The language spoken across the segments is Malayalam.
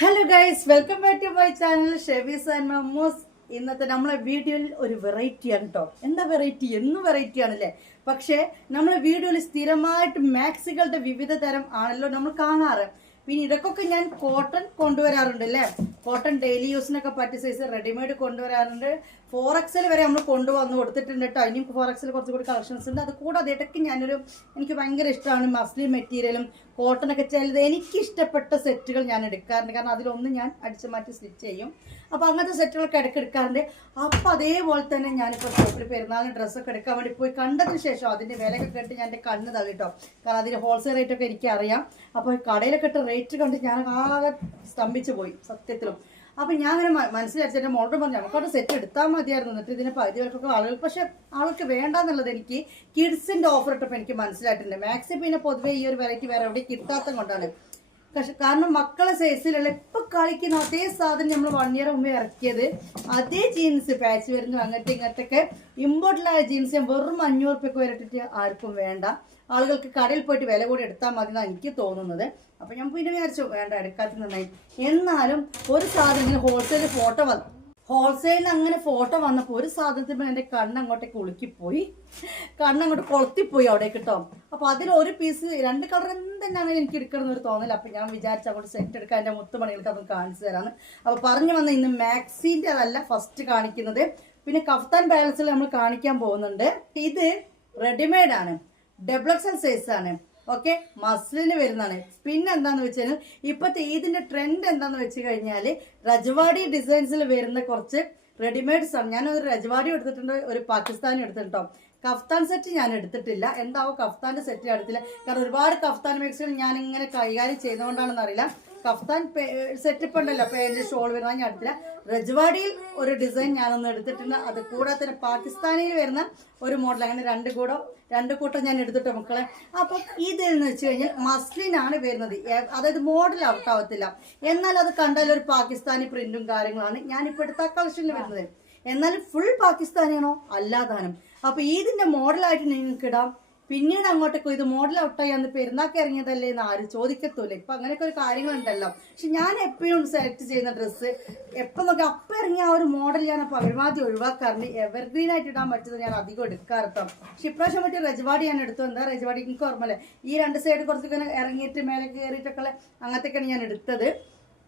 Hello guys, welcome back to my channel Shebees and Mammoos. ഇന്നത്തെ നമ്മളെ വീഡിയോയിൽ ഒരു വെറൈറ്റി ആണ് കേട്ടോ. എന്താ വെറൈറ്റി? എന്നും വെറൈറ്റി ആണല്ലേ. പക്ഷേ നമ്മളെ വീഡിയോയിൽ സ്ഥിരമായിട്ട് മാക്സികളുടെ വിവിധ തരം ആണല്ലോ നമ്മൾ കാണാറ്. പിന്നെ ഇടയ്ക്കൊക്കെ ഞാൻ കോട്ടൺ കൊണ്ടുവരാറുണ്ട് അല്ലേ. കോട്ടൺ ഡെയിലി യൂസിനൊക്കെ പറ്റിയ സൈസ് റെഡിമെയ്ഡ് കൊണ്ടുവരാറുണ്ട്. 4XL വരെ നമ്മൾ കൊണ്ടുവന്ന് കൊടുത്തിട്ടുണ്ട് കേട്ടോ. ഇനിയും 4XL കുറച്ചുകൂടി കളക്ഷൻസ് ഉണ്ട്. അത് കൂടാതെ ഇടയ്ക്ക് എനിക്ക് ഭയങ്കര ഇഷ്ടമാണ് മസ്ലിൻ മെറ്റീരിയലും കോട്ടണൊക്കെ ചിലത് എനിക്ക് ഇഷ്ടപ്പെട്ട സെറ്റുകൾ ഞാൻ എടുക്കാറുണ്ട്. കാരണം അതിലൊന്ന് ഞാൻ അടിച്ചു മാറ്റി സ്റ്റിച്ച് ചെയ്യും. അപ്പോൾ അങ്ങനത്തെ സെറ്റുകളൊക്കെ ഇടയ്ക്ക് എടുക്കാറുണ്ട്. അപ്പോൾ അതേപോലെ തന്നെ ഞാനിപ്പോൾ ഷോപ്പിൽ പെരുന്നാളിന് ഡ്രസ്സൊക്കെ എടുക്കാൻ വേണ്ടി പോയി കണ്ടതിന് ശേഷം അതിൻ്റെ വിലയൊക്കെ കേട്ട് ഞാൻ എൻ്റെ കണ്ണ് തള്ളി കേട്ടോ. കാരണം അതിൻ്റെ ഹോൾസെയിൽ റേറ്റൊക്കെ എനിക്കറിയാം. അപ്പോൾ കടയിലൊക്കെ ഇട്ട റേറ്റ് കണ്ട് ഞാൻ ആകെ സ്തംഭിച്ചു പോയി സത്യത്തിലും. അപ്പം ഞാൻ അങ്ങനെ മനസ്സിലാക്കി എൻ്റെ മോളോട് പറഞ്ഞു നമുക്കവിടെ സെറ്റ് എടുത്താൽ മതിയായിരുന്നു. എന്നിട്ട് ഇതിന് പകുതി വിലക്കൊക്കെ ആളുകൾ, പക്ഷെ ആൾക്ക് വേണ്ടാന്നുള്ളത് എനിക്ക് കിഡ്സിൻ്റെ ഓഫർ ഇട്ടപ്പോൾ എനിക്ക് മനസ്സിലായിട്ടുണ്ട്. മാക്സി പിന്നെ പൊതുവേ ഈ ഒരു വിലയ്ക്ക് വേറെ എവിടെ കിട്ടാത്ത കൊണ്ടാണ്. കാരണം മക്കളെ സൈസിലുള്ള ഇപ്പൊ കളിക്കുന്ന അതേ സാധനം നമ്മൾ 1 ഇയർ മുമ്പേ ഇറക്കിയത് അതേ ജീൻസ് പാച്ച് വരുന്നു. അങ്ങനത്തെ ഇങ്ങനത്തൊക്കെ ഇമ്പോർട്ടൻ്റായ ജീൻസ് വെറും 500 രൂപയ്ക്ക് വരട്ടിട്ട് ആർക്കും വേണ്ട. ആളുകൾക്ക് കടയിൽ പോയിട്ട് വില കൂടി എടുത്താൽ മതി എന്നാണ് എനിക്ക് തോന്നുന്നത്. അപ്പൊ ഞാൻ പിന്നെ വിചാരിച്ചു വേണ്ട, എടുക്കാത്ത നന്നായി. എന്നാലും ഒരു സാധനം ഹോൾസെയിലിന് അങ്ങനെ ഫോട്ടോ വന്നപ്പോൾ ഒരു സാധനത്തിന് എൻ്റെ കണ്ണങ്ങോട്ടേക്ക് ഉളുക്കിപ്പോയി, കണ്ണങ്ങോട്ട് കൊളുത്തിപ്പോയി അവിടെ കിട്ടോ. അപ്പോൾ അതിൽ ഒരു പീസ് 2 കളർ എന്തെന്നാണെങ്കിലും എനിക്ക് എടുക്കണം എന്നൊരു തോന്നില്ല. അപ്പം ഞാൻ വിചാരിച്ചു അങ്ങോട്ട് സെറ്റ് എടുക്കാൻ എൻ്റെ മുത്തുമണികൾക്ക് അതൊന്ന് കാണിച്ചു തരാമെന്ന്. അപ്പോൾ പറഞ്ഞു വന്ന ഇന്ന് മാക്സിൻ്റെ അതല്ല ഫസ്റ്റ് കാണിക്കുന്നത്. പിന്നെ കഫ്താൻ ബാലൻസിൽ നമ്മൾ കാണിക്കാൻ പോകുന്നുണ്ട്. ഇത് റെഡിമെയ്ഡ് ആണ്, XXL സൈസ് ആണ്. ഓക്കെ, മസ്ലിന് വരുന്നതാണ്. പിന്നെ എന്താന്ന് വെച്ചാൽ ഇപ്പോഴത്തെ ഇതിന്റെ ട്രെൻഡ് എന്താന്ന് വെച്ച് കഴിഞ്ഞാൽ രജവാടി ഡിസൈൻസിൽ വരുന്ന കുറച്ച് റെഡിമെയ്ഡ്സ് ആണ്. ഞാനൊരു രജവാടി എടുത്തിട്ടുണ്ട്, ഒരു പാകിസ്ഥാനി എടുത്തിട്ടുണ്ടോ. കഫ്താൻ സെറ്റ് ഞാൻ എടുത്തിട്ടില്ല. എന്താവോ കഫ്താന്റെ സെറ്റ് എടുത്തില്ല. കാരണം ഒരുപാട് കഫ്താൻ മേക്സുകൾ ഞാൻ ഇങ്ങനെ കൈകാര്യം ചെയ്തുകൊണ്ടാണെന്ന് അറിയില്ല. കഫ്താൻ സെറ്റപ്പ് ഉണ്ടല്ലോ, പാന്റ് ഷോൾ വരുന്ന ഞാൻ എടുത്തില്ല. രജവാടിയിൽ ഒരു ഡിസൈൻ ഞാനൊന്ന് എടുത്തിട്ടുണ്ട്. അത് കൂടാതെ തന്നെ പാകിസ്ഥാനിയിൽ വരുന്ന ഒരു മോഡൽ, അങ്ങനെ രണ്ട് കൂട്ടം ഞാൻ എടുത്തിട്ടോ മക്കളെ. അപ്പം ഇതെന്ന് വെച്ച് കഴിഞ്ഞാൽ മസ്ലിനാണ് വരുന്നത്. അതായത് മോഡൽ ഔട്ട് ആവത്തില്ല. എന്നാൽ അത് കണ്ടാൽ ഒരു പാകിസ്ഥാനി പ്രിന്റും കാര്യങ്ങളാണ് ഞാനിപ്പോൾ എടുത്ത കളക്ഷനിൽ വരുന്നത്. എന്നാൽ ഫുൾ പാകിസ്ഥാനിയാണോ? അല്ലാതാനും. അപ്പൊ ഇതിന്റെ മോഡലായിട്ട് നിങ്ങൾക്ക് ഇടാം. പിന്നീട് അങ്ങോട്ടേക്ക് ഇത് മോഡൽ ഔട്ടായി അന്ന് പെരുന്നാൾക്ക് ഇറങ്ങിയതല്ലേ എന്ന് ആരും ചോദിക്കത്തൂല. ഇപ്പൊ അങ്ങനെയൊക്കെ ഒരു കാര്യങ്ങളുണ്ടല്ലോ. പക്ഷെ ഞാൻ എപ്പോഴും സെലക്ട് ചെയ്യുന്ന ഡ്രസ്സ് എപ്പം നോക്കി അപ്പം ഇറങ്ങിയ ആ ഒരു മോഡൽ ഞാൻ പരമാവധി ഒഴിവാക്കാറുണ്ട്. എവർഗ്രീൻ ആയിട്ട് ഇടാൻ പറ്റുന്നത് ഞാൻ അധികം എടുക്കാറുണ്ടോ. പക്ഷെ ഇപ്രാവശ്യം പറ്റിയ രജവാടി ഞാൻ എടുത്തു. എന്താ രജവാടി എനിക്ക് ഓർമ്മല്ലേ, ഈ 2 സൈഡ് കുറച്ചൊക്കെ ഇറങ്ങിയിട്ട് മേലെ കയറിയിട്ടൊക്കെ അങ്ങനത്തെയൊക്കെയാണ് ഞാൻ എടുത്തത്.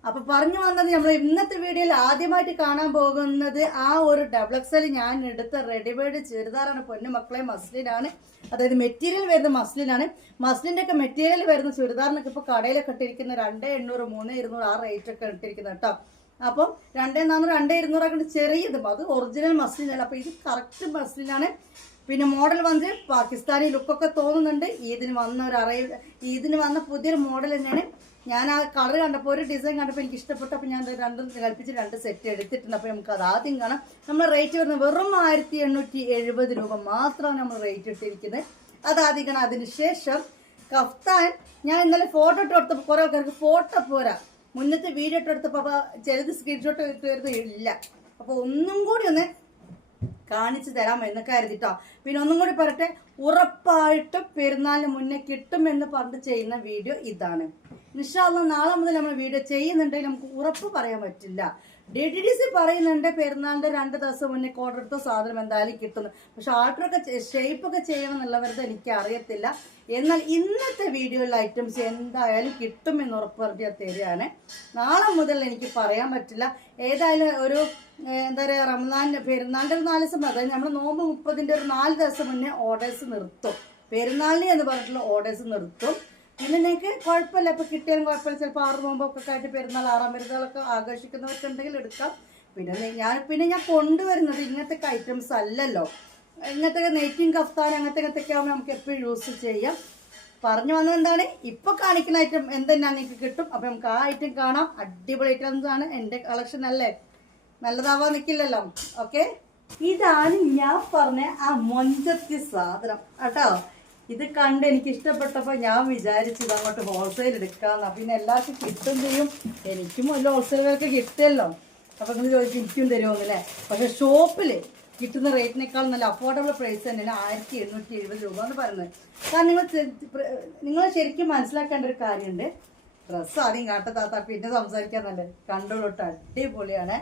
അപ്പൊ പറഞ്ഞു വന്നത് നമ്മൾ ഇന്നത്തെ വീഡിയോയിൽ ആദ്യമായിട്ട് കാണാൻ പോകുന്നത് ആ ഒരു XXL ഞാൻ എടുത്ത റെഡിമെയ്ഡ് ചുരിദാറാണ്. പൊന്നു മക്കളെ, മസ്ലിനാണ്. അതായത് മെറ്റീരിയൽ വരുന്ന മസ്ലിനാണ്. മസ്ലിന്റെ ഒക്കെ മെറ്റീരിയൽ വരുന്ന ചുരിദാറിനൊക്കെ ഇപ്പൊ കടയിലൊക്കെ ഇട്ടിരിക്കുന്ന 2800, 3200 ആ റേറ്റ് ഒക്കെ ഇട്ടിരിക്കുന്നത് കേട്ടോ. അപ്പം 2400, 2200 ഒക്കെ ചെറിയത്, അത് ഒറിജിനൽ മസ്ലിനല്ല. അപ്പൊ ഇത് കറക്റ്റ് മസ്ലിനാണ്. പിന്നെ മോഡൽ വന്ന് പാകിസ്ഥാനി ലുക്കൊക്കെ തോന്നുന്നുണ്ട്. ഇതിന് വന്ന പുതിയൊരു മോഡൽ തന്നെയാണ്. ഞാൻ ആ കളർ കണ്ടപ്പോൾ, ഒരു ഡിസൈൻ കണ്ടപ്പോൾ എനിക്ക് ഇഷ്ടപ്പെട്ടു. അപ്പോൾ ഞാൻ രണ്ടും കൽപ്പിച്ച് 2 സെറ്റ് എടുത്തിട്ടുണ്ട്. അപ്പോൾ നമുക്ക് അത് ആദ്യം കാണാം. നമ്മൾ റേറ്റ് വരുന്നത് വെറും 1870 രൂപ മാത്രമാണ് നമ്മൾ റേറ്റ് ഇട്ടിരിക്കുന്നത്. അത് ആദ്യം കാണാം. അതിനുശേഷം കഫ്താൻ ഞാൻ ഇന്നലെ ഫോട്ടോ ഇട്ട് കൊടുത്തപ്പോൾ കുറേ ആൾക്കാർക്ക് ഫോട്ടോ പോരാ, മുന്നത്തെ വീഡിയോ ഇട്ട് കൊടുത്തപ്പോൾ അപ്പോൾ ചിലത് സ്ക്രീൻഷോട്ട് ഇട്ട് വരുന്നത് ഇല്ല. അപ്പോൾ ഒന്നും കൂടി ഒന്ന് കാണിച്ചു തരാം എന്ന് കരുതിട്ടോ. പിന്നെ ഒന്നും കൂടി പറയട്ടെ, ഉറപ്പായിട്ടും പെരുന്നാളിന് മുന്നേ കിട്ടുമെന്ന് പറഞ്ഞ് ചെയ്യുന്ന വീഡിയോ ഇതാണ്. ഇൻഷാ അല്ലാഹ് നാളെ മുതൽ നമ്മൾ വീഡിയോ ചെയ്യുന്നുണ്ടെങ്കിൽ നമുക്ക് ഉറപ്പ് പറയാൻ പറ്റില്ല. DTDC പറയുന്നുണ്ട് പെരുന്നാളിന്റെ 2 ദിവസം മുന്നേ ഓർഡർ എടുത്ത സാധനം എന്തായാലും കിട്ടുന്നു. പക്ഷെ ഓർഡറൊക്കെ ഷേപ്പൊക്കെ ചെയ്യണം എന്നുള്ളവരുടെ എനിക്ക് അറിയത്തില്ല. എന്നാൽ ഇന്നത്തെ വീഡിയോയിലെ ഐറ്റംസ് എന്തായാലും കിട്ടുമെന്ന് ഉറപ്പ് പറഞ്ഞാൽ തരികയാണ്. നാളെ മുതൽ എനിക്ക് പറയാൻ പറ്റില്ല. ഏതായാലും ഒരു എന്താ പറയുക, റമദാൻ്റെ പെരുന്നാളിൻ്റെ ഒരു 4 ദിവസം, അതായത് നമ്മൾ നോമ്പ് 30ന്റെ ഒരു 4 ദിവസം മുന്നേ ഓർഡേഴ്സ് നിർത്തും. പെരുന്നാളിന് എന്ന് പറഞ്ഞിട്ടുള്ള ഓർഡേഴ്സ് നിർത്തും. പിന്നെ നിങ്ങൾക്ക് കുഴപ്പമില്ല, ഇപ്പം കിട്ടിയാലും കുഴപ്പമില്ല. ചിലപ്പോൾ 6 നോമ്പൊക്കെ ആയിട്ട് പെരുന്നാൾ, 6-ാം പെരുന്നാളൊക്കെ ആഘോഷിക്കുന്നവർക്കുണ്ടെങ്കിൽ എടുക്കാം. പിന്നെ ഞാൻ കൊണ്ടുവരുന്നത് ഇങ്ങനത്തെ ഐറ്റംസ് അല്ലല്ലോ. ഇങ്ങനത്തെ നെയ്റ്റിങ് കഫ്താൻ അങ്ങനത്തെ ആകുമ്പോൾ നമുക്ക് എപ്പോഴും യൂസ് ചെയ്യാം. പറഞ്ഞു വന്നത് എന്താണ്, ഇപ്പൊ കാണിക്കുന്ന ഐറ്റം എന്തെന്നാണ് എനിക്ക് കിട്ടും. അപ്പൊ നമുക്ക് ആ ഐറ്റം കാണാം. അടിപൊളി ഐറ്റംസ് ആണ്. എൻ്റെ കളക്ഷൻ അല്ലേ, നല്ലതാവാൻ നിൽക്കില്ലല്ലോ. ഓക്കെ, ഇതാണ് ഞാൻ പറഞ്ഞ ആ മൊഞ്ചത്തി സാധനം കേട്ടോ. ഇത് കണ്ട് എനിക്ക് ഇഷ്ടപ്പെട്ടപ്പോൾ ഞാൻ വിചാരിച്ചത് അങ്ങോട്ട് ഹോൾസെയിൽ എടുക്കാമെന്നാ. പിന്നെ എല്ലാവർക്കും കിട്ടും ചെയ്യും, എനിക്കും വല്ല ഹോൾസെയിലൊക്കെ കിട്ടുമല്ലോ. അപ്പം നിങ്ങൾ ചോദിച്ചു എനിക്കും തരുമോന്നല്ലേ. പക്ഷെ ഷോപ്പിൽ കിട്ടുന്ന റേറ്റിനേക്കാൾ നല്ല അഫോർഡബിൾ പ്രൈസ് തന്നെയാണ് 1770 രൂപ എന്ന് പറയുന്നത്. കാരണം നിങ്ങൾ ശരിക്കും മനസ്സിലാക്കേണ്ട ഒരു കാര്യമുണ്ട്. ഡ്രസ്സ് ആദ്യം കാട്ടത്താത്ത പിന്നെ സംസാരിക്കാൻ നല്ല കണ്ടോളൂട്ടോ. അടിപൊളിയാണ്,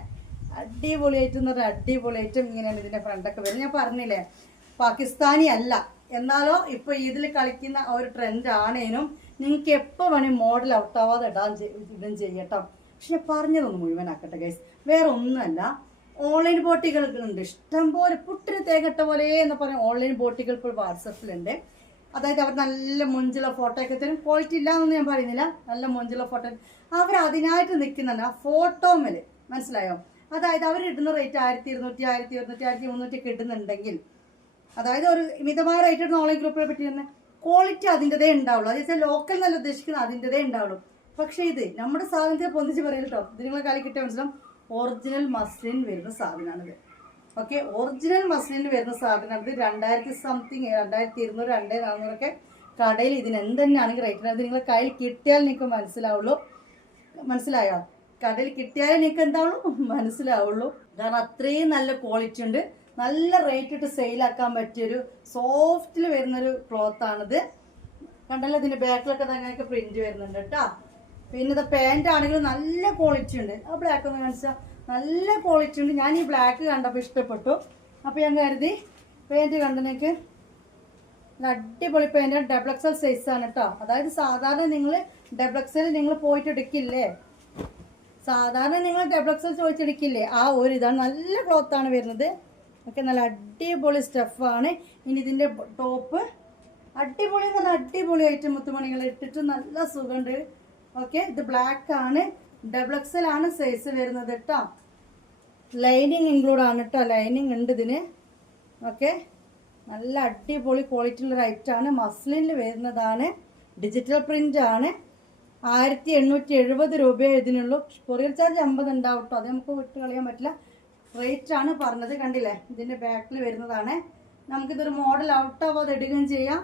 അടിപൊളിയായിട്ട് എന്ന് പറഞ്ഞാൽ അടിപൊളിയായിട്ടും ഇങ്ങനെയാണ് ഇതിൻ്റെ ഫ്രണ്ടൊക്കെ വരുന്നത്. ഞാൻ പറഞ്ഞില്ലേ പാകിസ്ഥാനി അല്ല, എന്നാലോ ഇപ്പോൾ ഇതിൽ കളിക്കുന്ന ഒരു ട്രെൻഡ് ആണേനും നിങ്ങൾക്ക് എപ്പോൾ വേണമെങ്കിൽ മോഡൽ ഔട്ടാവാതെ ഇടും ചെയ്യട്ടോ. പക്ഷെ ഞാൻ പറഞ്ഞതൊന്ന് മുഴുവനാക്കട്ടെ ഗൈസ്, വേറെ ഒന്നുമല്ല. ഓൺലൈൻ ബോട്ടികളുണ്ട് ഇഷ്ടംപോലെ, പുട്ടിന് തേങ്ങട്ട പോലെ എന്ന് പറഞ്ഞ ഓൺലൈൻ ബോട്ടികൾ ഇപ്പോൾ വാട്സപ്പിലുണ്ട്. അതായത് അവർ നല്ല മൊഞ്ചുള്ള ഫോട്ടോ ഒക്കെ തരും. ക്വാളിറ്റി ഇല്ല എന്നൊന്നും ഞാൻ പറയുന്നില്ല, നല്ല മൊഞ്ചുള്ള ഫോട്ടോ. അവർ അതിനായിട്ട് നിൽക്കുന്നുണ്ട് ആ ഫോട്ടോമേൽ, മനസ്സിലായോ? അതായത് അവർ ഇടുന്ന റേറ്റ് 1200, 1200, 1300 ഒക്കെ ഇടുന്നുണ്ടെങ്കിൽ, അതായത് ഒരു മിതമായ റേറ്റ് ഇടുന്ന ഓൺലൈൻ ഗ്രൂപ്പിനെ പറ്റി തന്നെ ക്വാളിറ്റി അതിൻ്റെതേ ഉണ്ടാവുള്ളൂ. അത് വെച്ചാൽ ലോക്കൽ നല്ല ഉദ്ദേശിക്കുന്നത് അതിൻ്റെതേ ഉണ്ടാവുള്ളൂ. പക്ഷേ ഇത് നമ്മുടെ സാധനത്തെ പൊന്നിച്ച് പറയൽ കേട്ടോ, ഇത് നിങ്ങളെ കളി കിട്ടിയ മനസ്സിലാവും. ഒറിജിനൽ മസ്ലിൻ വരുന്ന സാധനമാണിത്. ഓക്കെ, ഒറിജിനൽ മസ്ലിനിൽ വരുന്ന സാധനമാണിത്. 2000 സംതിങ്, 2200, 2400 കടയിൽ ഇതിന് എന്തെന്നാണെങ്കിൽ റേറ്റ്. അത് നിങ്ങളെ കയ്യിൽ കിട്ടിയാൽ നിങ്ങൾക്ക് മനസ്സിലാവുള്ളൂ. മനസ്സിലായോ? കടയിൽ കിട്ടിയാലേ നിങ്ങൾക്ക് എന്താവുള്ളൂ മനസ്സിലാവുള്ളൂ. കാരണം അത്രയും നല്ല ക്വാളിറ്റി ഉണ്ട്. നല്ല റേറ്റ് ഇട്ട് സെയിലാക്കാൻ പറ്റിയൊരു സോഫ്റ്റിൽ വരുന്നൊരു ക്ലോത്താണിത്. കണ്ടല്ലോ, ഇതിൻ്റെ ബാക്കിലൊക്കെ അങ്ങനെയൊക്കെ പ്രിന്റ് വരുന്നുണ്ട് കേട്ടോ. പിന്നെ ഇത് പാൻറ് ആണെങ്കിലും നല്ല ക്വാളിറ്റി ഉണ്ട്. ആ ബ്ലാക്ക് ഒന്ന് കാണിച്ചാൽ നല്ല ക്വാളിറ്റി ഉണ്ട്. ഞാൻ ഈ ബ്ലാക്ക് കണ്ടപ്പോൾ ഇഷ്ടപ്പെട്ടു. അപ്പോൾ ഞാൻ കരുതി പാൻറ് കണ്ടതിനേക്ക് അടിപൊളി പാൻറ്. ഡബിൾ എക്സൽ സൈസാണ് കേട്ടോ. അതായത് സാധാരണ നിങ്ങൾ ഡബിൾ എക്സൽ നിങ്ങൾ പോയിട്ട് എടുക്കില്ലേ, സാധാരണ നിങ്ങൾ ഡബിൾ എക്സൽ ചോദിച്ചെടുക്കില്ലേ, ആ ഒരു ഇതാണ്. നല്ല ക്ലോത്താണ് വരുന്നത്. ഓക്കെ, നല്ല അടിപൊളി സ്റ്റഫാണ്. ഇനി ഇതിൻ്റെ ടോപ്പ് അടിപൊളി എന്ന് പറഞ്ഞാൽ അടിപൊളിയായിട്ട് മുത്തുമണികൾ ഇട്ടിട്ട് നല്ല സുഖമുണ്ട്. ഓക്കെ, ഇത് ബ്ലാക്ക് ആണ്, ഡബിൾ എക്സൽ ആണ് സൈസ് വരുന്നത് കേട്ടോ. ലൈനിങ് ഇൻക്ലൂഡ് ആണ് കേട്ടോ, ലൈനിങ് ഉണ്ട് ഇതിന്. ഓക്കെ, നല്ല അടിപൊളി ക്വാളിറ്റി ഉള്ള ഐറ്റാണ്. മസ്ലിനിൽ വരുന്നതാണ്, ഡിജിറ്റൽ പ്രിന്റ് ആണ്. 1870 രൂപയെ ഇതിനുള്ളൂ. കൊറിയർ ചാർജ് 50 ഉണ്ടാവും കേട്ടോ, അത് നമുക്ക് വിട്ട് കളയാൻ പറ്റില്ല. റേറ്റ് ആണ് പറഞ്ഞത്. കണ്ടില്ലേ, ഇതിൻ്റെ ബാക്കിൽ വരുന്നതാണ്. നമുക്കിതൊരു മോഡൽ ഔട്ട് ആവാതെ ഇടുകയും ചെയ്യാം,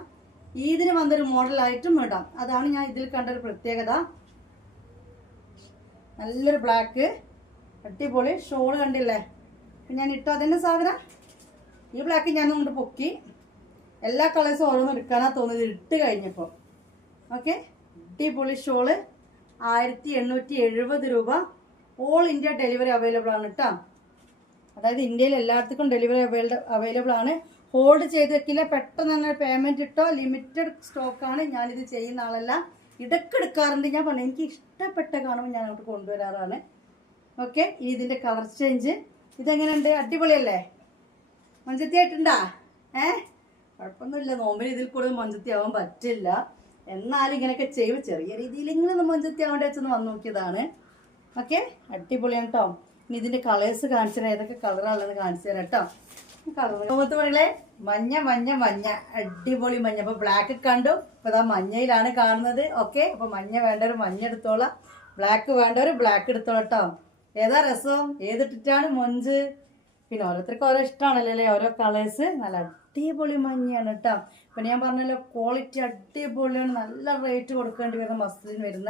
ഇതിന് വന്നൊരു മോഡലായിട്ടും ഇടാം. അതാണ് ഞാൻ ഇതിൽ കണ്ടൊരു പ്രത്യേകത. നല്ലൊരു ബ്ലാക്ക് അടിപൊളി ഷോള് കണ്ടില്ലേ. ഞാൻ ഇട്ടോ അതന്നെ സാധനം. ഈ ബ്ലാക്ക് ഞാനും കൊണ്ട് പൊക്കി. എല്ലാ കളേഴ്സും ഓരോന്നും എടുക്കാനാ തോന്നുന്നത് ഇട്ട് കഴിഞ്ഞപ്പോൾ. ഓക്കെ, അടിപൊളി ഷോള് 1870 രൂപ. ഓൾ ഇന്ത്യ ഡെലിവറി അവൈലബിൾ ആണ് കേട്ടോ. അതായത് ഇന്ത്യയിൽ എല്ലായിടത്തും ഡെലിവറി അവൈലബിൾ ആണ്. ഹോൾഡ് ചെയ്ത് വെക്കില്ല, പെട്ടെന്ന് തന്നെ പേയ്മെന്റ് ഇട്ടോ. ലിമിറ്റഡ് സ്റ്റോക്കാണ്. ഞാനിത് ചെയ്യുന്ന ആളല്ല, ഇടയ്ക്ക് എടുക്കാറുണ്ട്. ഞാൻ പറഞ്ഞു എനിക്ക് ഇഷ്ടപ്പെട്ട കാണുമ്പോൾ ഞാൻ അങ്ങോട്ട് കൊണ്ടുവരാറാണ്. ഓക്കെ, ഇതിൻ്റെ കളർ ചേഞ്ച് ഇതെങ്ങനെയുണ്ട്? അടിപൊളിയല്ലേ? മഞ്ചത്തി ആയിട്ടുണ്ടാ? കുഴപ്പമൊന്നുമില്ല. നോമ്പിന് ഇതിൽ കൂടുതൽ മഞ്ചത്തി ആവാൻ പറ്റില്ല, എന്നാലും ഇങ്ങനെയൊക്കെ ചെയ്യും. ചെറിയ രീതിയിൽ ഇങ്ങനെ മഞ്ചത്തി ആവേണ്ട വെച്ചൊന്ന് വന്ന് നോക്കിയതാണ്. ഓക്കെ, അടിപൊളിയാണ് കേട്ടോ. ഇനി ഇതിൻ്റെ കളേഴ്സ് കാണിച്ചു തരാം, ഏതൊക്കെ കളറാണെന്ന് കാണിച്ചു തരാം കേട്ടോ. കളറുകളെ മഞ്ഞ മഞ്ഞ മഞ്ഞ, അടിപൊളി മഞ്ഞ. അപ്പൊ ബ്ലാക്ക് കണ്ടു, ഇപ്പൊ ഇതാ മഞ്ഞയിലാണ് കാണുന്നത്. ഓക്കെ, അപ്പൊ മഞ്ഞ വേണ്ടവർ മഞ്ഞ എടുത്തോളാം, ബ്ലാക്ക് വേണ്ടവർ ബ്ലാക്ക് എടുത്തോളാം കേട്ടോ. ഏതാ രസം, ഏതിട്ടിട്ടാണ് മൊഞ്ച്? പിന്നെ ഓരോരുത്തർക്ക് ഓരോ ഇഷ്ടമാണല്ലോ അല്ലേ, ഓരോ കളേഴ്സ്. നല്ല അടിപൊളി മഞ്ഞയാണ് കേട്ടോ. പിന്നെ ഞാൻ പറഞ്ഞല്ലോ ക്വാളിറ്റി അടിപൊളിയാണ്. നല്ല റേറ്റ് കൊടുക്കേണ്ടി വരുന്ന മസ്ലിൻ വരുന്ന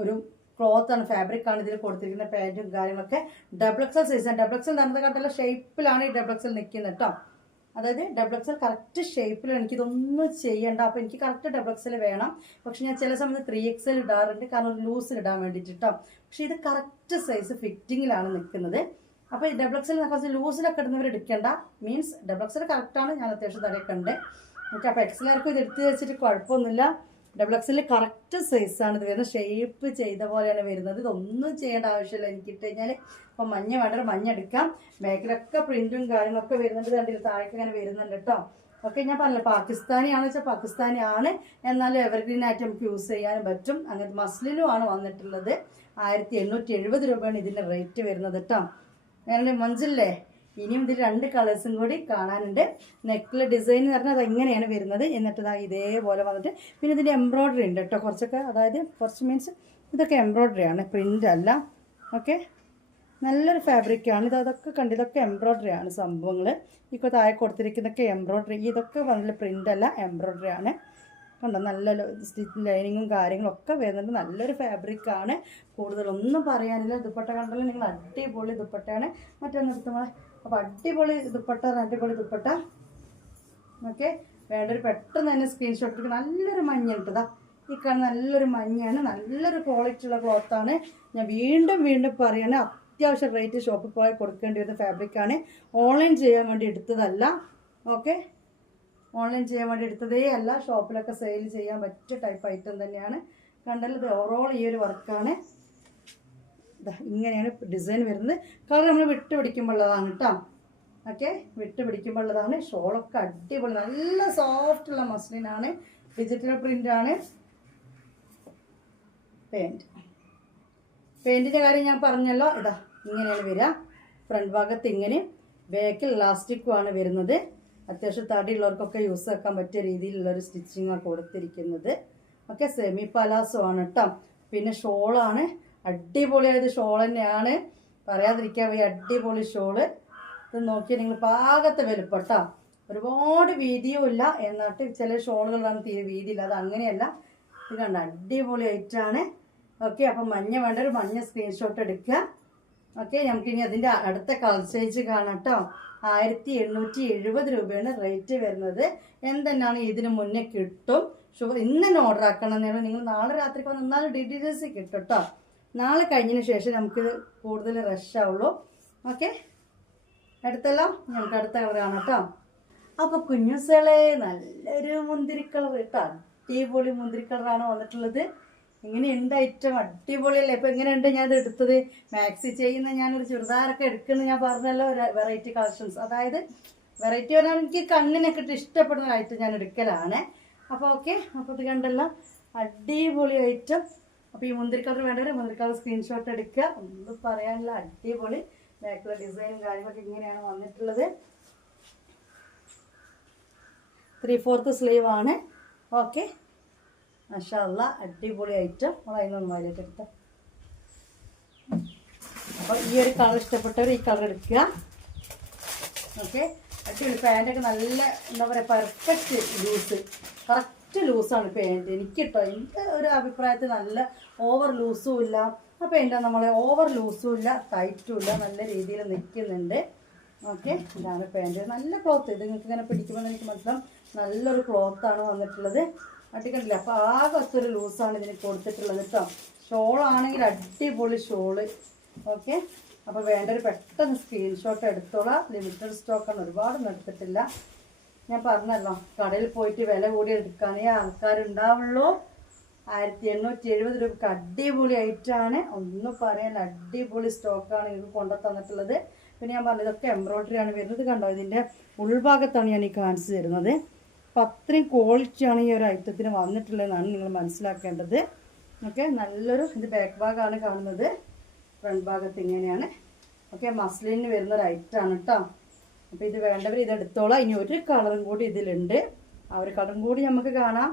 ഒരു ക്ലോത്താണ്, ഫാബ്രിക്കാണ് ഇതിൽ കൊടുത്തിരിക്കുന്ന. പാൻറ്റും കാര്യങ്ങളൊക്കെ ഡബിൾ എക്സൽ സൈസാണ്. ഡബിൾ എക്സൽ നടന്ന കണ്ടുള്ള ഷേപ്പിലാണ് ഈ ഡബിൾ എക്സൽ നിൽക്കുന്നത് കേട്ടോ. അതായത് ഡബിൾ എക്സൽ കറക്റ്റ് ഷേപ്പിലാണ്. എനിക്കിതൊന്നും ചെയ്യണ്ട, അപ്പോൾ എനിക്ക് കറക്റ്റ് ഡബിൾ എക്സൽ വേണം. പക്ഷെ ഞാൻ ചില സമയത്ത് 3XL ഇടാറുണ്ട്, കാരണം ഒരു ലൂസിൽ ഇടാൻ വേണ്ടിയിട്ട് കേട്ടോ. പക്ഷെ ഇത് കറക്റ്റ് സൈസ് ഫിറ്റിങ്ങിലാണ് നിൽക്കുന്നത്. അപ്പോൾ ഈ ഡബിൾ എക്സൽ കുറച്ച് ലൂസിലൊക്കെ ഇടുന്നവർ എടുക്കേണ്ട. മീൻസ് ഡബിൾ എക്സൽ കറക്റ്റാണ്, ഞാൻ അത്യാവശ്യം തടയൊക്കെ ഉണ്ട്. ഓക്കെ, അപ്പോൾ എക്സലാർക്കും ഇത് എടുത്ത് വെച്ചിട്ട് കുഴപ്പമൊന്നുമില്ല. ഡബിൾ എക്സൽ കറക്റ്റ് സൈസാണ് ഇത് വരുന്നത്. ഷേപ്പ് ചെയ്ത പോലെയാണ് വരുന്നത്. ഇതൊന്നും ചെയ്യേണ്ട ആവശ്യമില്ല എനിക്ക് ഇട്ട് കഴിഞ്ഞാൽ. അപ്പം മഞ്ഞ വേണ്ട മഞ്ഞ എടുക്കാം. ബാക്കിലൊക്കെ പ്രിന്റും കാര്യങ്ങളൊക്കെ വരുന്നുണ്ട്. കണ്ടില്ല, താഴേക്ക് ഇങ്ങനെ വരുന്നുണ്ട് കേട്ടോ. ഓക്കെ, ഞാൻ പറഞ്ഞില്ല പാകിസ്ഥാനി ആണെന്ന് വെച്ചാൽ പാകിസ്ഥാനി ആണ്, എന്നാലും എവർഗ്രീൻ ആയിട്ട് നമുക്ക് യൂസ് ചെയ്യാനും പറ്റും. അങ്ങനത്തെ മസ്ലിനും ആണ് വന്നിട്ടുള്ളത്. 1870 രൂപയാണ് ഇതിൻ്റെ റേറ്റ് വരുന്നത് കേട്ടോ. അങ്ങനെ മഞ്ചില്ലേ, ഇനിയും ഇതിൽ 2 കളേഴ്സും കൂടി കാണാനുണ്ട്. നെക്കിലെ ഡിസൈൻ എന്ന് പറഞ്ഞാൽ അത് എങ്ങനെയാണ് വരുന്നത്. എന്നിട്ട് ഇതേപോലെ വന്നിട്ട് പിന്നെ ഇതിൻ്റെ എംബ്രോയ്ഡറി ഉണ്ട് കേട്ടോ കുറച്ചൊക്കെ. അതായത് കുറച്ച് മീൻസ് ഇതൊക്കെ എംബ്രോയ്ഡറി ആണ്, പ്രിൻ്റ് അല്ല. ഓക്കെ, നല്ലൊരു ഫാബ്രിക്കാണ് ഇത്. അതൊക്കെ കണ്ട് ഇതൊക്കെ എംബ്രോയ്ഡറി ആണ് സംഭവങ്ങൾ. ഇപ്പോൾ താഴെ കൊടുത്തിരിക്കുന്നതൊക്കെ എംബ്രോയ്ഡറി. ഇതൊക്കെ വന്നില്ല, പ്രിൻ്റ് അല്ല, എംബ്രോയ്ഡറി ആണ്. കണ്ടോ, നല്ല സ്റ്റിച്ച് ലൈനിങ്ങും കാര്യങ്ങളൊക്കെ വരുന്നുണ്ട്. നല്ലൊരു ഫാബ്രിക്കാണ്, കൂടുതലൊന്നും പറയാനില്ല. ദുപ്പട്ട കണ്ടല്ലോ നിങ്ങൾ, അടിപൊളി ദുപ്പട്ടയാണ്. മറ്റൊന്ന് എടുത്തോളെ. അപ്പോൾ അടിപൊളി ദുപ്പട്ട, അടിപൊളി ദുപ്പട്ട. ഓക്കെ, വേണ്ടൊരു പെട്ടെന്ന് തന്നെ സ്ക്രീൻഷോട്ട് എടുക്കുക. നല്ലൊരു മഞ്ഞ ഇട്ടതാ, ഈ കാണുന്ന നല്ലൊരു മഞ്ഞയാണ്, നല്ലൊരു ക്വാളിറ്റി ഉള്ള ക്ലോത്താണ്. ഞാൻ വീണ്ടും വീണ്ടും പറയണേ, അത്യാവശ്യം റേറ്റ് ഷോപ്പിൽ പോയി കൊടുക്കേണ്ടി വരുന്ന ഫാബ്രിക്കാണ്. ഓൺലൈൻ ചെയ്യാൻ വേണ്ടി എടുത്തതല്ല. ഓക്കെ, ഓൺലൈൻ ചെയ്യാൻ വേണ്ടി എടുത്തതേ അല്ല, ഷോപ്പിലൊക്കെ സെയിൽ ചെയ്യാൻ പറ്റിയ ടൈപ്പ് ഐറ്റം തന്നെയാണ്. കണ്ടല്ലോ, ഇത് ഓവറോൾ ഈ ഒരു വർക്കാണ്. ഇങ്ങനെയാണ് ഡിസൈൻ വരുന്നത്. കളർ നമ്മൾ വിട്ട് പിടിക്കുമ്പോഴുള്ളതാണ് കേട്ടോ. ഓക്കെ, വിട്ട് പിടിക്കുമ്പോഴുള്ളതാണ്. ഷോളൊക്കെ അടിപൊളി, നല്ല സോഫ്റ്റുള്ള മസ്ലിനാണ്, ഡിജിറ്റൽ പ്രിൻ്റാണ്. പെയിൻറ്റിൻ്റെ കാര്യം ഞാൻ പറഞ്ഞല്ലോ. ഇങ്ങനെയാണ് വരിക. ഫ്രണ്ട് ഭാഗത്ത് ഇങ്ങനെ, ബാക്കിൽ ഇലാസ്റ്റിക്കുമാണ് വരുന്നത്. അത്യാവശ്യം തടിയുള്ളവർക്കൊക്കെ യൂസ് ആക്കാൻ പറ്റിയ രീതിയിലുള്ളൊരു സ്റ്റിച്ചിങ്ങാണ് കൊടുത്തിരിക്കുന്നത്. ഓക്കെ, സെമി പലാസോ ആണ് കേട്ടോ. പിന്നെ ഷോളാണ്, അടിപൊളിയായത് ഷോൾ തന്നെയാണ്, പറയാതിരിക്കാൻ വയ്യ. അടിപൊളി ഷോള്. ഇത് നോക്കിയാൽ നിങ്ങൾ പാകത്തെ വലുപ്പം കേട്ടോ. ഒരുപാട് വീതിയും ഇല്ല, എന്നിട്ട് ചില ഷോളുകളാണ് തീരെ വീതിയില്ല. അത് അങ്ങനെയല്ല, ഇത് കണ്ട അടിപൊളി ആയിട്ടാണ്. ഓക്കെ, അപ്പം മഞ്ഞ വേണ്ട ഒരു മഞ്ഞ സ്ക്രീൻഷോട്ട് എടുക്കുക. ഓക്കെ, നമുക്കിനി അതിൻ്റെ അടുത്ത കളർ ചേഞ്ച് കാണാം കേട്ടോ. 1870 രൂപയാണ് റേറ്റ് വരുന്നത്. എന്തെന്നാണ് ഇതിന് മുന്നേ കിട്ടും. ഇന്ന് തന്നെ ഓർഡർ ആക്കണം എന്നേ. നിങ്ങൾ നാളെ രാത്രിക്ക് വന്നാലും ഡീറ്റെയിൽസ് കിട്ടും കേട്ടോ. നാളെ കഴിഞ്ഞതിന് ശേഷം നമുക്ക് കൂടുതൽ റഷ് ആവുള്ളൂ. ഓക്കെ, അടുത്തല്ലോ നമുക്ക് അടുത്ത കളർ കാണാം കേട്ടോ. അപ്പോൾ കുഞ്ഞുസളെ നല്ലൊരു മുന്തിരി കളർ കേട്ടോ. അടിപൊളി മുന്തിരി കളറാണ് വന്നിട്ടുള്ളത്. എങ്ങനെയുണ്ട് ഐറ്റം? അടിപൊളിയല്ലേ? ഇപ്പോൾ എങ്ങനെയുണ്ട് ഞാനത് എടുത്തത്? മാക്സി ചെയ്യുന്ന ഞാനൊരു ചുരിദാറൊക്കെ എടുക്കുന്നത് ഞാൻ പറഞ്ഞല്ലോ. വെറൈറ്റി കളക്ഷൻസ്, അതായത് വെറൈറ്റി പറഞ്ഞാൽ എനിക്ക് കണ്ണിനൊക്കെ ഇഷ്ടപ്പെടുന്ന ഐറ്റം ഞാൻ എടുക്കലാണ്. അപ്പോൾ ഓക്കെ, അപ്പോൾ ഇത് കണ്ടല്ലോ, അടിപൊളി ഐറ്റം. അപ്പോൾ ഈ മുന്തിരി കളർ വേണ്ടവർ മുന്തിരി കളർ സ്ക്രീൻഷോട്ട് എടുക്കുക. ഒന്നും പറയാനില്ല, അടിപൊളി. ബാക്കിലെ ഡിസൈനും കാര്യങ്ങളൊക്കെ ഇങ്ങനെയാണ് വന്നിട്ടുള്ളത്. 3/4 സ്ലീവ് ആണ്. ഓക്കെ, മാഷാ അല്ലാ, അടിപൊളി ഐറ്റം. നമ്മൾ അതിനൊന്ന് വൈകിട്ട് എടുത്ത. അപ്പോൾ ഈ ഒരു കളർ ഇഷ്ടപ്പെട്ടവർ ഈ കളർ എടുക്കുക. ഓക്കെ, അടിപൊളി. പാൻറ്റൊക്കെ നല്ല എന്താ പറയുക, പെർഫെക്റ്റ് ലൂസ്, കറക്റ്റ് ലൂസാണ് പാൻറ്റ്. എനിക്ക് കേട്ടോ, എൻ്റെ ഒരു അഭിപ്രായത്തിൽ നല്ല ഓവർ ലൂസും ഇല്ല. അപ്പോൾ എന്താ നമ്മളെ ഓവർ ലൂസും ഇല്ല, ടൈറ്റും ഇല്ല, നല്ല രീതിയിൽ നിൽക്കുന്നുണ്ട്. ഓക്കെ, ഇതാണ് പാൻറ്റ്. നല്ല ക്ലോത്ത്. ഇത് നിങ്ങൾക്ക് ഇങ്ങനെ പിടിക്കുമ്പോൾ എനിക്ക് മനസ്സിലാവും നല്ലൊരു ക്ലോത്താണ് വന്നിട്ടുള്ളത്. അടിക്കണ്ടില്ല. അപ്പോൾ ആകെ ഒത്തൊരു ലൂസാണ് ഇതിന് കൊടുത്തിട്ടുള്ളത് കേട്ടോ. ഷോളാണെങ്കിൽ അടിപൊളി ഷോള്. ഓക്കെ, അപ്പോൾ വേണ്ടൊരു പെട്ടെന്ന് സ്ക്രീൻഷോട്ട് എടുത്തോളാം. ലിമിറ്റഡ് സ്റ്റോക്കാണ്, ഒരുപാടൊന്നും എടുത്തിട്ടില്ല. ഞാൻ പറഞ്ഞല്ലോ, കടയിൽ പോയിട്ട് വില കൂടി എടുക്കാനേ ആൾക്കാരുണ്ടാവുള്ളൂ. 1870 രൂപയ്ക്ക് അടിപൊളി ഐറ്റമാണ്. ഒന്നും പറയാൻ അടിപൊളി സ്റ്റോക്കാണ് നിങ്ങൾക്ക് കൊണ്ടു തന്നിട്ടുള്ളത്. പിന്നെ ഞാൻ പറഞ്ഞത് ഇതൊക്കെ എംബ്രോയ്ഡറി ആണ് വരുന്നത്. കണ്ടോ, ഇതിൻ്റെ ഉൾഭാഗത്താണ് ഞാൻ ഈ കാണിച്ചു തരുന്നത്. അപ്പം അത്രയും ക്വാളിറ്റിയാണ് ഈ ഒരു ഐറ്റത്തിന് വന്നിട്ടുള്ളതെന്നാണ് നിങ്ങൾ മനസ്സിലാക്കേണ്ടത്. ഓക്കെ, നല്ലൊരു ഇത് ബാക്ക് ഭാഗമാണ് കാണുന്നത്. ഫ്രണ്ട് ഭാഗത്ത് ഇങ്ങനെയാണ്. ഓക്കെ, മസ്ലിന് വരുന്നൊരു ഐറ്റമാണ് കേട്ടോ. അപ്പോൾ ഇത് വേണ്ടവർ ഇതെടുത്തോളാം. ഇനി ഒരു കളറും കൂടി ഇതിലുണ്ട്. ആ ഒരു കളറും കൂടി നമുക്ക് കാണാം.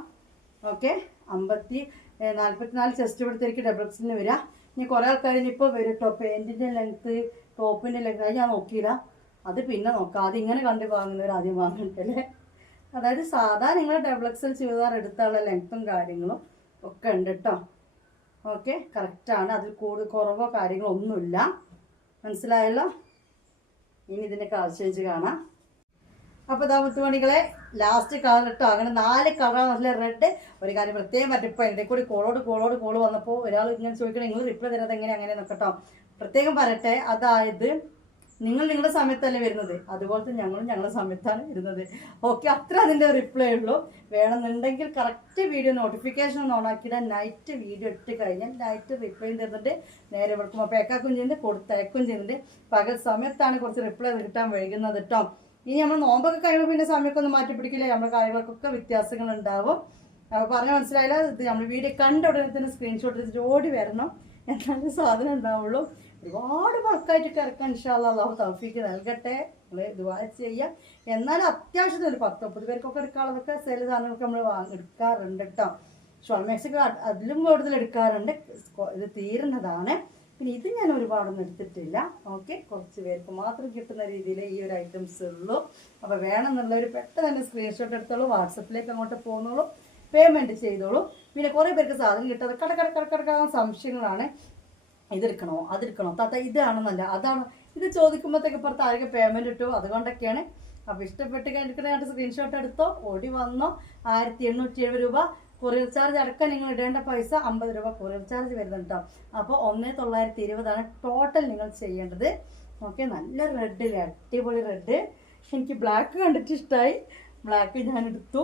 ഓക്കെ, 44 ചെസ്റ്റ് എടുത്തേക്ക് ഡബിൾ എക്സിന് വരിക. ഇനി കുറേ ആൾക്കാർ ഇനിയിപ്പോൾ വരും കേട്ടോ. പാൻറ്റിൻ്റെ ലെങ്ത്ത്, ടോപ്പിൻ്റെ ലെങ്ത്ത് അത് ഞാൻ നോക്കിയില്ല, അത് പിന്നെ നോക്കാം. ആദ്യം ഇങ്ങനെ കണ്ട് വാങ്ങുന്നവർ ആദ്യം വാങ്ങണ്ടല്ലേ. അതായത് സാധാ നിങ്ങൾ ഡബിൾ എക്സൽ ചുരിദാർ എടുത്തുള്ള ലെങ്ത്തും കാര്യങ്ങളും ഒക്കെ ഉണ്ട് കേട്ടോ. ഓക്കെ, കറക്റ്റാണ്. അതിൽ കുറവോ കാര്യങ്ങളോ ഒന്നുമില്ല. മനസ്സിലായല്ലോ? ഇനി ഇതിൻ്റെ കളർ ചേഞ്ച് കാണാം. അപ്പോൾ ഇതാ മുത്തുമണികളെ, ലാസ്റ്റ് കളർ കേട്ടോ. അങ്ങനെ 4 കളറാണ്. നല്ല റെഡ്. ഒരു കാര്യം പ്രത്യേകം പറ്റിപ്പോൾ എൻ്റെ കൂടി കോള് വന്നപ്പോൾ ഒരാൾ ഇങ്ങനെ ചോദിക്കണം, നിങ്ങൾ റിപ്ലൈ തരാതെ എങ്ങനെ അങ്ങനെ നോക്കട്ടോ. പ്രത്യേകം പറയട്ടെ, അതായത് നിങ്ങൾ നിങ്ങളുടെ സമയത്തല്ലേ വരുന്നത്, അതുപോലത്തെ ഞങ്ങളും ഞങ്ങളുടെ സമയത്താണ് വരുന്നത്. ഓക്കെ, അത്ര അതിൻ്റെ റിപ്ലൈ ഉള്ളൂ. വേണമെന്നുണ്ടെങ്കിൽ കറക്റ്റ് വീഡിയോ നോട്ടിഫിക്കേഷൻ ഒന്ന് ഓണാക്കിയിടാൻ. നൈറ്റ് വീഡിയോ ഇട്ട് കഴിഞ്ഞാൽ നൈറ്റ് റിപ്ലൈ തരുന്നുണ്ട്. നേരെ വിളിക്കുമ്പോൾ പേക്കാക്കും ചെയ്യുന്നുണ്ട്, കൊടുത്തയക്കും ചെയ്യുന്നുണ്ട്. പകൽ സമയത്താണ് കുറച്ച് റിപ്ലൈ കിട്ടാൻ വൈകുന്നത് കേട്ടോ. ഇനി നമ്മൾ നോമ്പൊക്കെ കഴിയുമ്പോൾ പിന്നെ സമയമൊക്കെ ഒന്ന് മാറ്റി പിടിക്കില്ലേ, നമ്മുടെ കാര്യങ്ങൾക്കൊക്കെ വ്യത്യാസങ്ങൾ ഉണ്ടാവും. അപ്പോൾ പറഞ്ഞാൽ മനസ്സിലായില്ല. ഇത് നമ്മൾ വീഡിയോ കണ്ട ഉടനെ തന്നെ സ്ക്രീൻഷോട്ട് എടുത്തിട്ട് ഓടി വരണം, എന്നാലും സാധനം ഉണ്ടാവുള്ളൂ. ഒരുപാട് വർക്കായിട്ട് ഇറക്കാൻ ഇൻഷാ അല്ലാഹ് തൗഫീക്ക് നൽകട്ടെ. നമ്മൾ ദുആ ചെയ്യാം. എന്നാലും അത്യാവശ്യത്തിന് ഒരു 10-30 പേർക്കൊക്കെ എടുക്കാനുള്ളതൊക്കെ ചില സാധനങ്ങളൊക്കെ നമ്മൾ എടുക്കാറുണ്ട് കേട്ടോ. ഷോൾ മാക്സൊക്കെ അതിലും കൂടുതൽ എടുക്കാറുണ്ട്. ഇത് തീരുന്നതാണ്. പിന്നെ ഇത് ഞാൻ ഒരുപാടൊന്നും എടുത്തിട്ടില്ല. ഓക്കെ, കുറച്ച് പേർക്ക് മാത്രം കിട്ടുന്ന രീതിയിൽ ഈ ഒരു ഐറ്റംസ് ഉള്ളൂ. അപ്പോൾ വേണമെന്നുള്ളവർ പെട്ടെന്ന് തന്നെ സ്ക്രീൻഷോട്ട് എടുത്തോളൂ, വാട്സപ്പിലേക്ക് അങ്ങോട്ട് പോകുന്നോളൂ, പേയ്മെൻറ്റ് ചെയ്തോളൂ. പിന്നെ കുറേ പേർക്ക് സാധനം കിട്ടാതെ കടക്കാവുന്ന സംശയങ്ങളാണ്. ഇതെടുക്കണോ അതെടുക്കണോ താത്ത, ഇതാണെന്നല്ല അതാണ്. ഇത് ചോദിക്കുമ്പോഴത്തേക്ക് പുറത്ത് ആരൊക്കെ പേയ്മെൻറ്റ് ഇട്ടു, അതുകൊണ്ടൊക്കെയാണ്. അപ്പോൾ ഇഷ്ടപ്പെട്ട് എടുക്കണായിട്ട് സ്ക്രീൻഷോട്ട് എടുത്തോ, ഓടി വന്നോ. 1870 രൂപ കൊറിയർ ചാർജ് അടക്കം നിങ്ങൾ ഇടേണ്ട പൈസ 50 രൂപ കൊറിയർ ചാർജ് വരുന്നുണ്ട് കേട്ടോ. അപ്പോൾ 1920 ടോട്ടൽ നിങ്ങൾ ചെയ്യേണ്ടത്. ഓക്കെ, നല്ല റെഡില്ലേ, അടിപൊളി റെഡ്. എനിക്ക് ബ്ലാക്ക് കണ്ടിട്ട് ഇഷ്ടമായി, ബ്ലാക്ക് ഞാൻ എടുത്തു.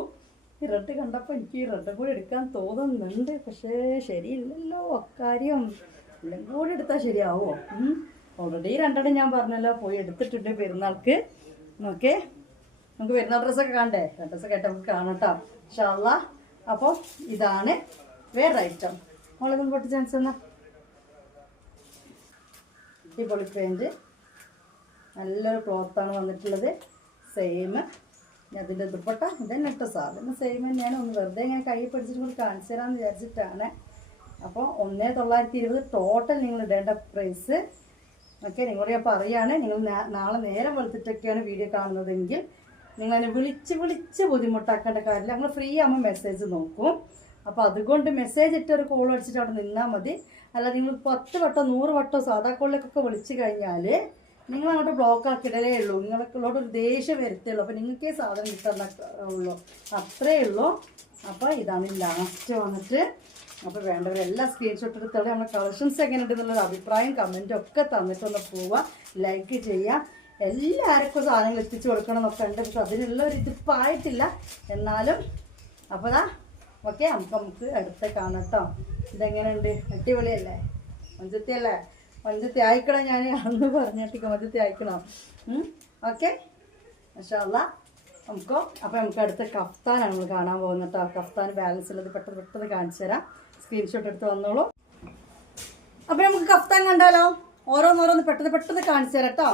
ഈ റെഡ് കണ്ടപ്പോൾ എനിക്ക് ഈ റെഡ് കൂടി എടുക്കാൻ തോന്നുന്നുണ്ട്, പക്ഷേ ശരിയില്ലല്ലോ അക്കാര്യം. എല്ലാം കൂടി എടുത്താൽ ശരിയാവുമോ? ഓൾറെഡി 2 ഞാൻ പറഞ്ഞല്ലോ പോയി എടുത്തിട്ടുണ്ട് പെരുന്നാൾക്ക്. ഓക്കെ, നമുക്ക് പെരുന്നാൾ ഡ്രസ്സൊക്കെ കാണണ്ടേ? ഡ്രസ്സൊക്കെ ആയിട്ട് നമുക്ക് കാണാം കേട്ടോ ഇൻഷാ അല്ലാഹ്. അപ്പോൾ ഇതാണ് വേറെ ഐറ്റം. മോളൊന്നും പൊട്ടി ചാൻസ് എന്നാ അടിപൊളി പാൻറ്, നല്ലൊരു ക്ലോത്താണ് വന്നിട്ടുള്ളത്. സെയിം അതിൻ്റെ ദുപ്പട്ട ഇതന്നെ ഇട്ട സാധനം സെയിം തന്നെയാണ്. ഒന്ന് വെറുതെ ഇങ്ങനെ കൈ പിടിച്ചിട്ട് കൂടി കാണിച്ചു തരാമെന്ന് വിചാരിച്ചിട്ടാണ്. അപ്പോൾ 1920 ടോട്ടൽ നിങ്ങൾ ഇടേണ്ട പ്രൈസ്. ഓക്കെ, നിങ്ങളോട് ഞാൻ പറയുകയാണ്, നിങ്ങൾ നാളെ നേരം വെളുത്തിട്ടൊക്കെയാണ് വീഡിയോ കാണുന്നതെങ്കിൽ നിങ്ങളതിനെ വിളിച്ച് ബുദ്ധിമുട്ടാക്കേണ്ട കാര്യമില്ല. ഞങ്ങൾ ഫ്രീ ആകുമ്പോൾ മെസ്സേജ് നോക്കും. അപ്പോൾ അതുകൊണ്ട് മെസ്സേജ് ഇട്ടൊരു കോൾ അടിച്ചിട്ട് അവിടെ നിന്നാൽ മതി. അല്ല, നിങ്ങൾ 10 വട്ടോ 100 വട്ടോ സാധാ കോളിലേക്കൊക്കെ വിളിച്ചു കഴിഞ്ഞാൽ നിങ്ങൾ അങ്ങോട്ട് ബ്ലോക്ക് ആക്കിയിടലേ ഉള്ളൂ. നിങ്ങൾക്കുള്ളോട് ഒരു ദേഷ്യം വരുത്തുള്ളൂ. അപ്പോൾ നിങ്ങൾക്കേ സാധനം കിട്ടുന്ന ഉള്ളൂ, അത്രേ ഉള്ളൂ. അപ്പോൾ ഇതാണ് ലാസ്റ്റ് വന്നിട്ട്. അപ്പോൾ വേണ്ടവരെല്ലാം സ്ക്രീൻഷോട്ട് എടുത്തോളെ. നമ്മുടെ കളക്ഷൻസ് എങ്ങനെ ഉണ്ടെന്നുള്ളൊരു അഭിപ്രായം കമൻറ്റും ഒക്കെ തന്നിട്ടൊന്ന് പോവുക, ലൈക്ക് ചെയ്യുക. എല്ലാവർക്കും സാധനങ്ങൾ എത്തിച്ചു കൊടുക്കണം എന്നൊക്കെ ഉണ്ട്, പക്ഷെ അതിനുള്ള ഒരു ഇതിപ്പോൾ ആയിട്ടില്ല എന്നാലും. അപ്പോൾ ഓക്കെ, നമുക്ക് അടുത്ത കാണാം കേട്ടോ. ഇതെങ്ങനെയുണ്ട്? അടിപൊളിയല്ലേ? മഞ്ചത്തി മഞ്ചത്തി അയക്കണം. ഞാൻ അന്ന് പറഞ്ഞിട്ട് മഞ്ചത്തി അയക്കണം. ഓക്കെ, മാഷാ അല്ലാഹ്. അപ്പോൾ നമുക്ക് അടുത്ത കഫ്താനാണ് നമ്മൾ കാണാൻ പോകുന്നത് കേട്ടോ. കഫ്താൻ ബാലൻസ് ഉള്ളത് പെട്ടെന്ന് കാണിച്ചു തരാം. സ്ക്രീൻഷോട്ട് എടുത്ത് വന്നോളൂ. അപ്പോൾ നമുക്ക് കഫ്താൻ കണ്ടാലോ? ഓരോന്നോരോന്ന് പെട്ടെന്ന് കാണിച്ചു തരാം കേട്ടോ.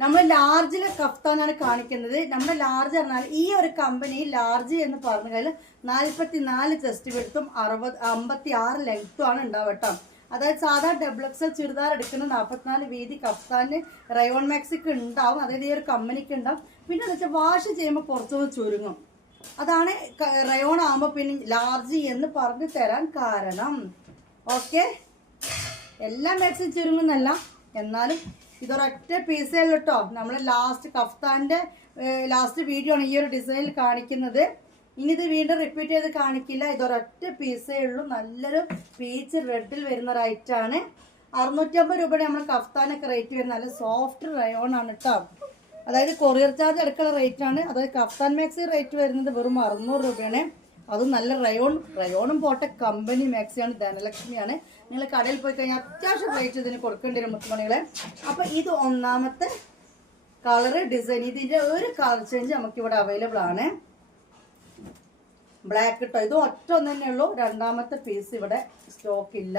നമ്മൾ ലാർജിലെ കഫ്താനാണ് കാണിക്കുന്നത്. നമ്മുടെ ലാർജ് പറഞ്ഞാൽ ഈ ഒരു കമ്പനി ലാർജ് എന്ന് പറഞ്ഞു കഴിഞ്ഞാൽ 44 ചെസ്റ്റ് വെടുത്തും 56 ലെങ്ത്തും ആണ് ഉണ്ടാവുക കേട്ടോ. അതായത് സാധാ XXL ചുരിദാർ എടുക്കുന്ന 44 വീതി കഫ്താന് റയോൺ മാക്സിക്ക് ഉണ്ടാവും. അതായത് ഈ ഒരു കമ്പനിക്ക് ഉണ്ടാവും. പിന്നെ എന്ന് വെച്ചാൽ വാഷ് ചെയ്യുമ്പോൾ കുറച്ചൊന്ന് ചുരുങ്ങും. അതാണ് റയോൺ ആകുമ്പോൾ പിന്നെ ലാർജ് എന്ന് പറഞ്ഞു തരാൻ കാരണം. ഓക്കെ, എല്ലാ മാക്സിയും ചുരുങ്ങുന്നല്ല, എന്നാലും ഇതൊരൊറ്റ പീസേ ഉള്ളൂ കേട്ടോ. നമ്മൾ ലാസ്റ്റ് കഫ്താൻ്റെ ലാസ്റ്റ് വീഡിയോ ആണ് ഈ ഒരു ഡിസൈനിൽ കാണിക്കുന്നത്. ഇനി ഇത് വീണ്ടും റിപ്പീറ്റ് ചെയ്ത് കാണിക്കില്ല. ഇതൊരൊറ്റ പീസേ ഉള്ളൂ. നല്ലൊരു പീച്ച് റെഡിൽ വരുന്ന ഒരു ഐറ്റാണ്. 650 രൂപയുടെ നമ്മൾ കഫ്താനൊക്കെ റേറ്റ് വരുന്നത്. നല്ല സോഫ്റ്റ് റയോൺ ആണ് കേട്ടോ. അതായത് കൊറിയർ ചാർജ് അടക്കമുള്ള റേറ്റ് ആണ്. അതായത് കഫ്താൻ മാക്സി റേറ്റ് വരുന്നത് വെറും 600 രൂപയാണ്. അതും നല്ല റയോണും പോട്ടെ, കമ്പനി മാക്സിയാണ്, ധനലക്ഷ്മിയാണ്. നിങ്ങൾ കടയിൽ പോയി കഴിഞ്ഞാൽ അത്യാവശ്യം റേറ്റ് ഇതിന് കൊടുക്കേണ്ടി വരും മുത്തുമണികളെ. അപ്പോൾ ഇത് ഒന്നാമത്തെ കളറ് ഡിസൈൻ. ഇതിൻ്റെ ഒരു കളർ ചേഞ്ച് നമുക്കിവിടെ അവൈലബിൾ ആണ്. ബ്ലാക്ക് കേട്ടോ. ഇത് ഒറ്റ ഒന്ന് തന്നെ ഉള്ളൂ. രണ്ടാമത്തെ പീസ് ഇവിടെ സ്റ്റോക്ക് ഇല്ല.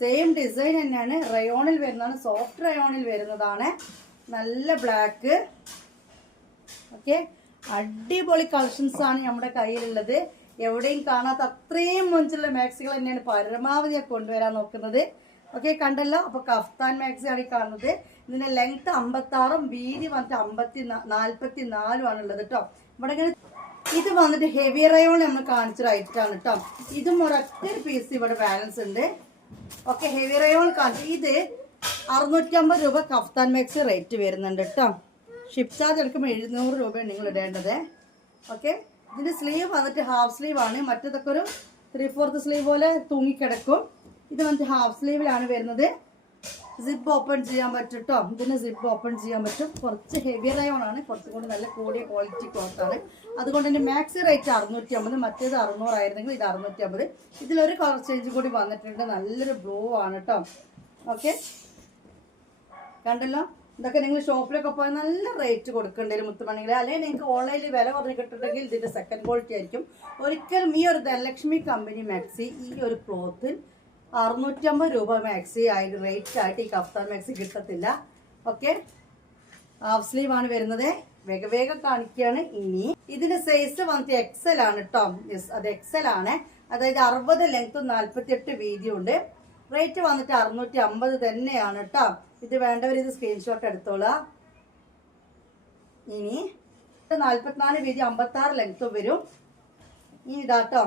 സെയിം ഡിസൈൻ തന്നെയാണ്. റയോണിൽ വരുന്നതാണ്, സോഫ്റ്റ് റയോണിൽ വരുന്നതാണ്. നല്ല ബ്ലാക്ക്. ഓക്കെ, അടിപൊളി കളക്ഷൻസ് ആണ് നമ്മുടെ കയ്യിലുള്ളത്. എവിടെയും കാണാത്ത അത്രയും മുഞ്ചുള്ള മാക്സികൾ തന്നെയാണ് പരമാവധി കൊണ്ടുവരാൻ നോക്കുന്നത്. ഓക്കെ, കണ്ടല്ലോ. അപ്പോൾ കഫ്താൻ മാക്സി ആണ് ഈ കാണുന്നത്. ഇതിന്റെ ലെങ്ത് 56ഉം വീതി വന്നിട്ട് 44 ആണുള്ളത് കേട്ടോ. ഇവിടെ ഇങ്ങനെ ഇത് വന്നിട്ട് ഹെവി റയോൺ നമ്മൾ കാണിച്ചൊരു ഐറ്റം ആണ് കേട്ടോ. ഇതും ഒരൊറ്റ പീസ് ഇവിടെ ബാലൻസ് ഉണ്ട്. ഓക്കെ, ഹെവി റയോൺ കാണിച്ചു. ഇത് 650 രൂപ കഫ്താൻ മാക്സി റേറ്റ് വരുന്നുണ്ട് കേട്ടോ. ഷിപ്പ് ചാർജ് എടുക്കുമ്പോൾ 700 രൂപയാണ് നിങ്ങൾ ഇടേണ്ടത്. ഓക്കെ, ഇതിൻ്റെ സ്ലീവ് വന്നിട്ട് ഹാഫ് സ്ലീവ് ആണ്. മറ്റേതൊക്കെ ഒരു 3/4 സ്ലീവ് പോലെ തൂങ്ങിക്കിടക്കും. ഇത് വന്നിട്ട് ഹാഫ് സ്ലീവിലാണ് വരുന്നത്. സിപ്പ് ഓപ്പൺ ചെയ്യാൻ പറ്റും കേട്ടോ. ഇതിന് സിപ്പ് ഓപ്പൺ ചെയ്യാൻ പറ്റും. കുറച്ച് ഹെവി റയോൺ ആണ്, കുറച്ചും കൂടി നല്ല കൂടിയ ക്വാളിറ്റി ക്ലോത്ത് ആണ്. അതുകൊണ്ട് തന്നെ മാക്സി റേറ്റ് 650, മറ്റേത് 600 ആയിരുന്നെങ്കിൽ ഇത് 650. ഇതിലൊരു കളർ ചേഞ്ച് കൂടി വന്നിട്ടുണ്ട്. നല്ലൊരു ബ്ലൂ ആണ് കേട്ടോ. ഓക്കെ, കണ്ടല്ലോ. ഇതൊക്കെ നിങ്ങൾ ഷോപ്പിലൊക്കെ പോയാൽ നല്ല റേറ്റ് കൊടുക്കേണ്ടി വരും മുത്തുമണികളെ. അല്ലെങ്കിൽ നിങ്ങൾക്ക് ഓൺലൈനിൽ വില കുറഞ്ഞ് കിട്ടുന്നുണ്ടെങ്കിൽ ഇതിൻ്റെ സെക്കൻഡ് ക്വാളിറ്റി ആയിരിക്കും. ഒരിക്കലും ഈ ഒരു ധനലക്ഷ്മി കമ്പനി മാക്സി ഈ ഒരു ക്ലോത്തിൽ 650 രൂപ മാക്സി ആയിട്ട് റേറ്റ് ആയിട്ട് ഈ കഫ്താൻ മാക്സി കിട്ടത്തില്ല. ഓക്കെ, ഹാഫ് സ്ലീവ് ആണ് വരുന്നത്. വേഗം കാണിക്കുകയാണ്. ഇനി ഇതിന്റെ സൈസ് വന്നിട്ട് XL ആണ് കേട്ടോ. യെസ്, അത് XL ആണ്. അതായത് 60 ലെങ്ത്തും 48 വീതിയും ഉണ്ട്. റേറ്റ് വന്നിട്ട് 650 തന്നെയാണ് കേട്ടോ. ഇത് വേണ്ടവർ ഇത് സ്ക്രീൻഷോട്ട് എടുത്തോളാം. ഇനി 44 വീതി 56 ലെങ്ത്തും വരും. ഇനി ഇതാട്ടോ,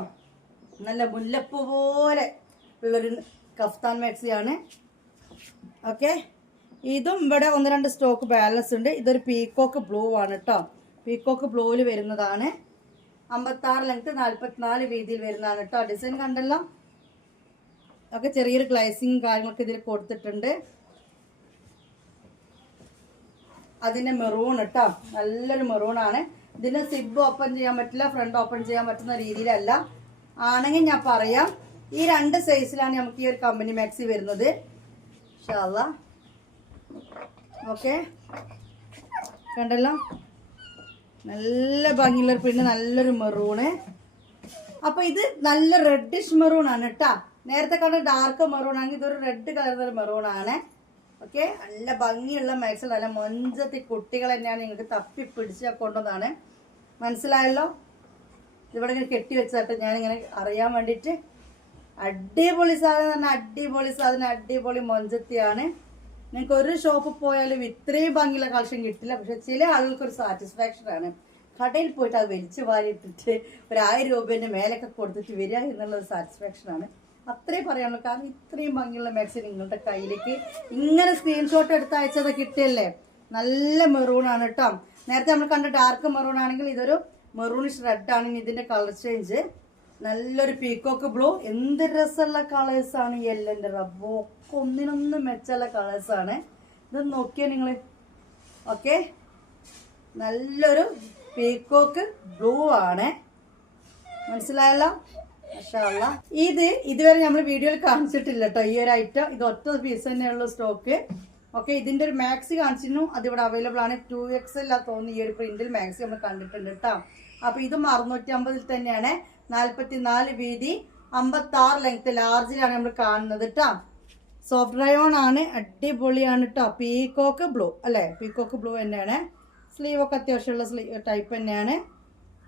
നല്ല മുല്ലപ്പൂ പോലെ ഉള്ളൊരു കഫ്താൻ മാക്സിയാണ്. ഓക്കെ, ഇതും ഇവിടെ 1-2 സ്റ്റോക്ക് ബാലൻസ് ഉണ്ട്. ഇതൊരു പീക്കോക്ക് ബ്ലൂ ആണ് കേട്ടോ. പീക്കോക്ക് ബ്ലൂവിൽ വരുന്നതാണ്. 56 ലെങ്ത് 44 വീതിയിൽ വരുന്നതാണ് കേട്ടോ. ഡിസൈൻ കണ്ടല്ലോ. ഒക്കെ ചെറിയൊരു ഗ്ലൈസിങ് കാര്യങ്ങളൊക്കെ ഇതിൽ കൊടുത്തിട്ടുണ്ട്. അതിന്റെ മെറൂൺ കേട്ടോ, നല്ലൊരു മെറൂൺ ആണ്. ഇതിന് സിബ് ഓപ്പൺ ചെയ്യാൻ പറ്റില്ല, ഫ്രണ്ട് ഓപ്പൺ ചെയ്യാൻ പറ്റുന്ന രീതിയിലല്ല. ആണെങ്കിൽ ഞാൻ പറയാം, ഈ 2 സൈസിലാണ് നമുക്ക് ഈ ഒരു കമ്പനി മാക്സി വരുന്നത്. ഇൻഷാല്ലാ. ഓക്കെ, കണ്ടല്ലോ, നല്ല ഭംഗിയുള്ളൊരു പ്രിന്റ്, നല്ലൊരു മെറൂണ്. അപ്പൊ ഇത് നല്ല റെഡിഷ് മെറൂൺ ആണ് കേട്ടാ. നേരത്തെ കണ്ട ഡാർക്ക് മെറൂൺ ആണെങ്കിൽ ഇതൊരു റെഡ് കളറിലൊരു മെറൂൺ ആണ്. ഓക്കെ, നല്ല ഭംഗിയുള്ള മാക്സി, നല്ല മൊഞ്ചത്തി കുട്ടികൾ തന്നെയാണ് നിങ്ങൾക്ക് തപ്പി പിടിച്ച് കൊണ്ടുവന്നതാണ്. മനസ്സിലായല്ലോ. ഇവിടെ ഇങ്ങനെ കെട്ടി വെച്ചാട്ടെ ഞാനിങ്ങനെ അറിയാൻ വേണ്ടിയിട്ട്. അടിപൊളി സാധനം തന്നെ, അടിപൊളി സാധനം, അടിപൊളി മൊഞ്ചത്തിയാണ്. നിങ്ങൾക്ക് ഒരു ഷോപ്പിൽ പോയാലും ഇത്രയും ഭംഗിയുള്ള കളക്ഷൻ കിട്ടില്ല. പക്ഷെ ചില ആളുകൾക്കൊരു സാറ്റിസ്ഫാക്ഷൻ ആണ് കടയിൽ പോയിട്ട് അത് വലിച്ചു വാരിയിട്ടിട്ട് ഒരു 1000 രൂപേൻ്റെ മേലൊക്കെ കൊടുത്തിട്ട് വരിക എന്നുള്ളൊരു സാറ്റിസ്ഫാക്ഷൻ ആണ്. അത്രയും പറയാനുള്ളൂ. കാരണം ഇത്രയും ഭംഗിയുള്ള മാക്സി നിങ്ങളുടെ കയ്യിലേക്ക് ഇങ്ങനെ സ്ക്രീൻഷോട്ട് എടുത്ത് അയച്ചത് കിട്ടിയല്ലേ. നല്ല മെറൂൺ ആണ് കേട്ടോ. നേരത്തെ നമ്മൾ കണ്ട ഡാർക്ക് മെറൂൺ ആണെങ്കിൽ ഇതൊരു മെറൂണിഷ് റെഡ് ആണ്. ഇതിന്റെ കളർ ചേഞ്ച് നല്ലൊരു പീക്കോക്ക് ബ്ലൂ. എന്ത് രസമുള്ള കളേഴ്സാണ്. യെല്ലോന്റെ റബ്ബോ, ഒന്നിനൊന്നും മെച്ചുള്ള കളേഴ്സാണ്. ഇത് നോക്കിയാൽ നിങ്ങൾ. ഓക്കെ, നല്ലൊരു പീക്കോക്ക് ബ്ലൂ ആണ്. മനസ്സിലായല്ലോ. ഇത് ഇതുവരെ നമ്മൾ വീഡിയോയിൽ കാണിച്ചിട്ടില്ല കേട്ടോ ഈ ഒരു ഐറ്റം. ഇത് ഒറ്റ പീസ് തന്നെയുള്ള സ്റ്റോക്ക്. ഓക്കെ, ഇതിന്റെ ഒരു മാക്സി കാണിച്ചിരുന്നു, അതിവിടെ അവൈലബിൾ ആണ്. 2XL തോന്നുന്നു ഈ ഒരു പ്രിന്റിൽ മാക്സി നമ്മൾ കണ്ടിട്ടുണ്ട് കേട്ടോ. അപ്പൊ ഇതും 650 തന്നെയാണ്. 44 വീതി, 56 ലെങ്ത്, ലാർജിലാണ് നമ്മൾ കാണുന്നത് കേട്ടോ. സോഫ്റ്റ് റയോൺ ആണ്, അടിപൊളിയാണ് കേട്ടോ. പീക്കോക്ക് ബ്ലൂ അല്ലെ, പീക്കോക്ക് ബ്ലൂ തന്നെയാണ്. സ്ലീവ് ഒക്കെ അത്യാവശ്യമുള്ള സ്ലീവ് ടൈപ്പ് തന്നെയാണ്.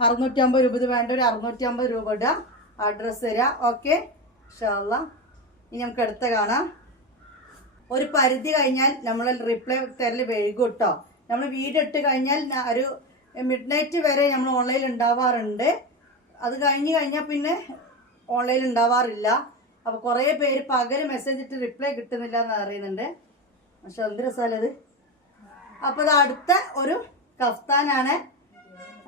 650 രൂപ. ഇത് വേണ്ട ഒരു 650 രൂപ ഇടുക, അഡ്രസ് തരിക. ഓക്കെ, ഇൻഷാല്ലാ. ഇനി നമുക്ക് അടുത്ത കാണാം. ഒരു പരിധി കഴിഞ്ഞാൽ നമ്മൾ റിപ്ലൈ തരൽ വൈകും കേട്ടോ. നമ്മൾ വീഡിയോ ഇട്ട് കഴിഞ്ഞാൽ ഒരു മിഡ്നൈറ്റ് വരെ നമ്മൾ ഓൺലൈനിൽ ഉണ്ടാവാറുണ്ട്. അത് കഴിഞ്ഞാൽ പിന്നെ ഓൺലൈനിൽ ഉണ്ടാവാറില്ല. അപ്പോൾ കുറേ പേര് പകരം മെസ്സേജ് ഇട്ട് റിപ്ലൈ കിട്ടുന്നില്ല എന്ന് അറിയുന്നുണ്ട്. പക്ഷെ എന്ത് രസമല്ലത്. അപ്പോൾ ഇത് അടുത്ത ഒരു കഫ്താനാണ്.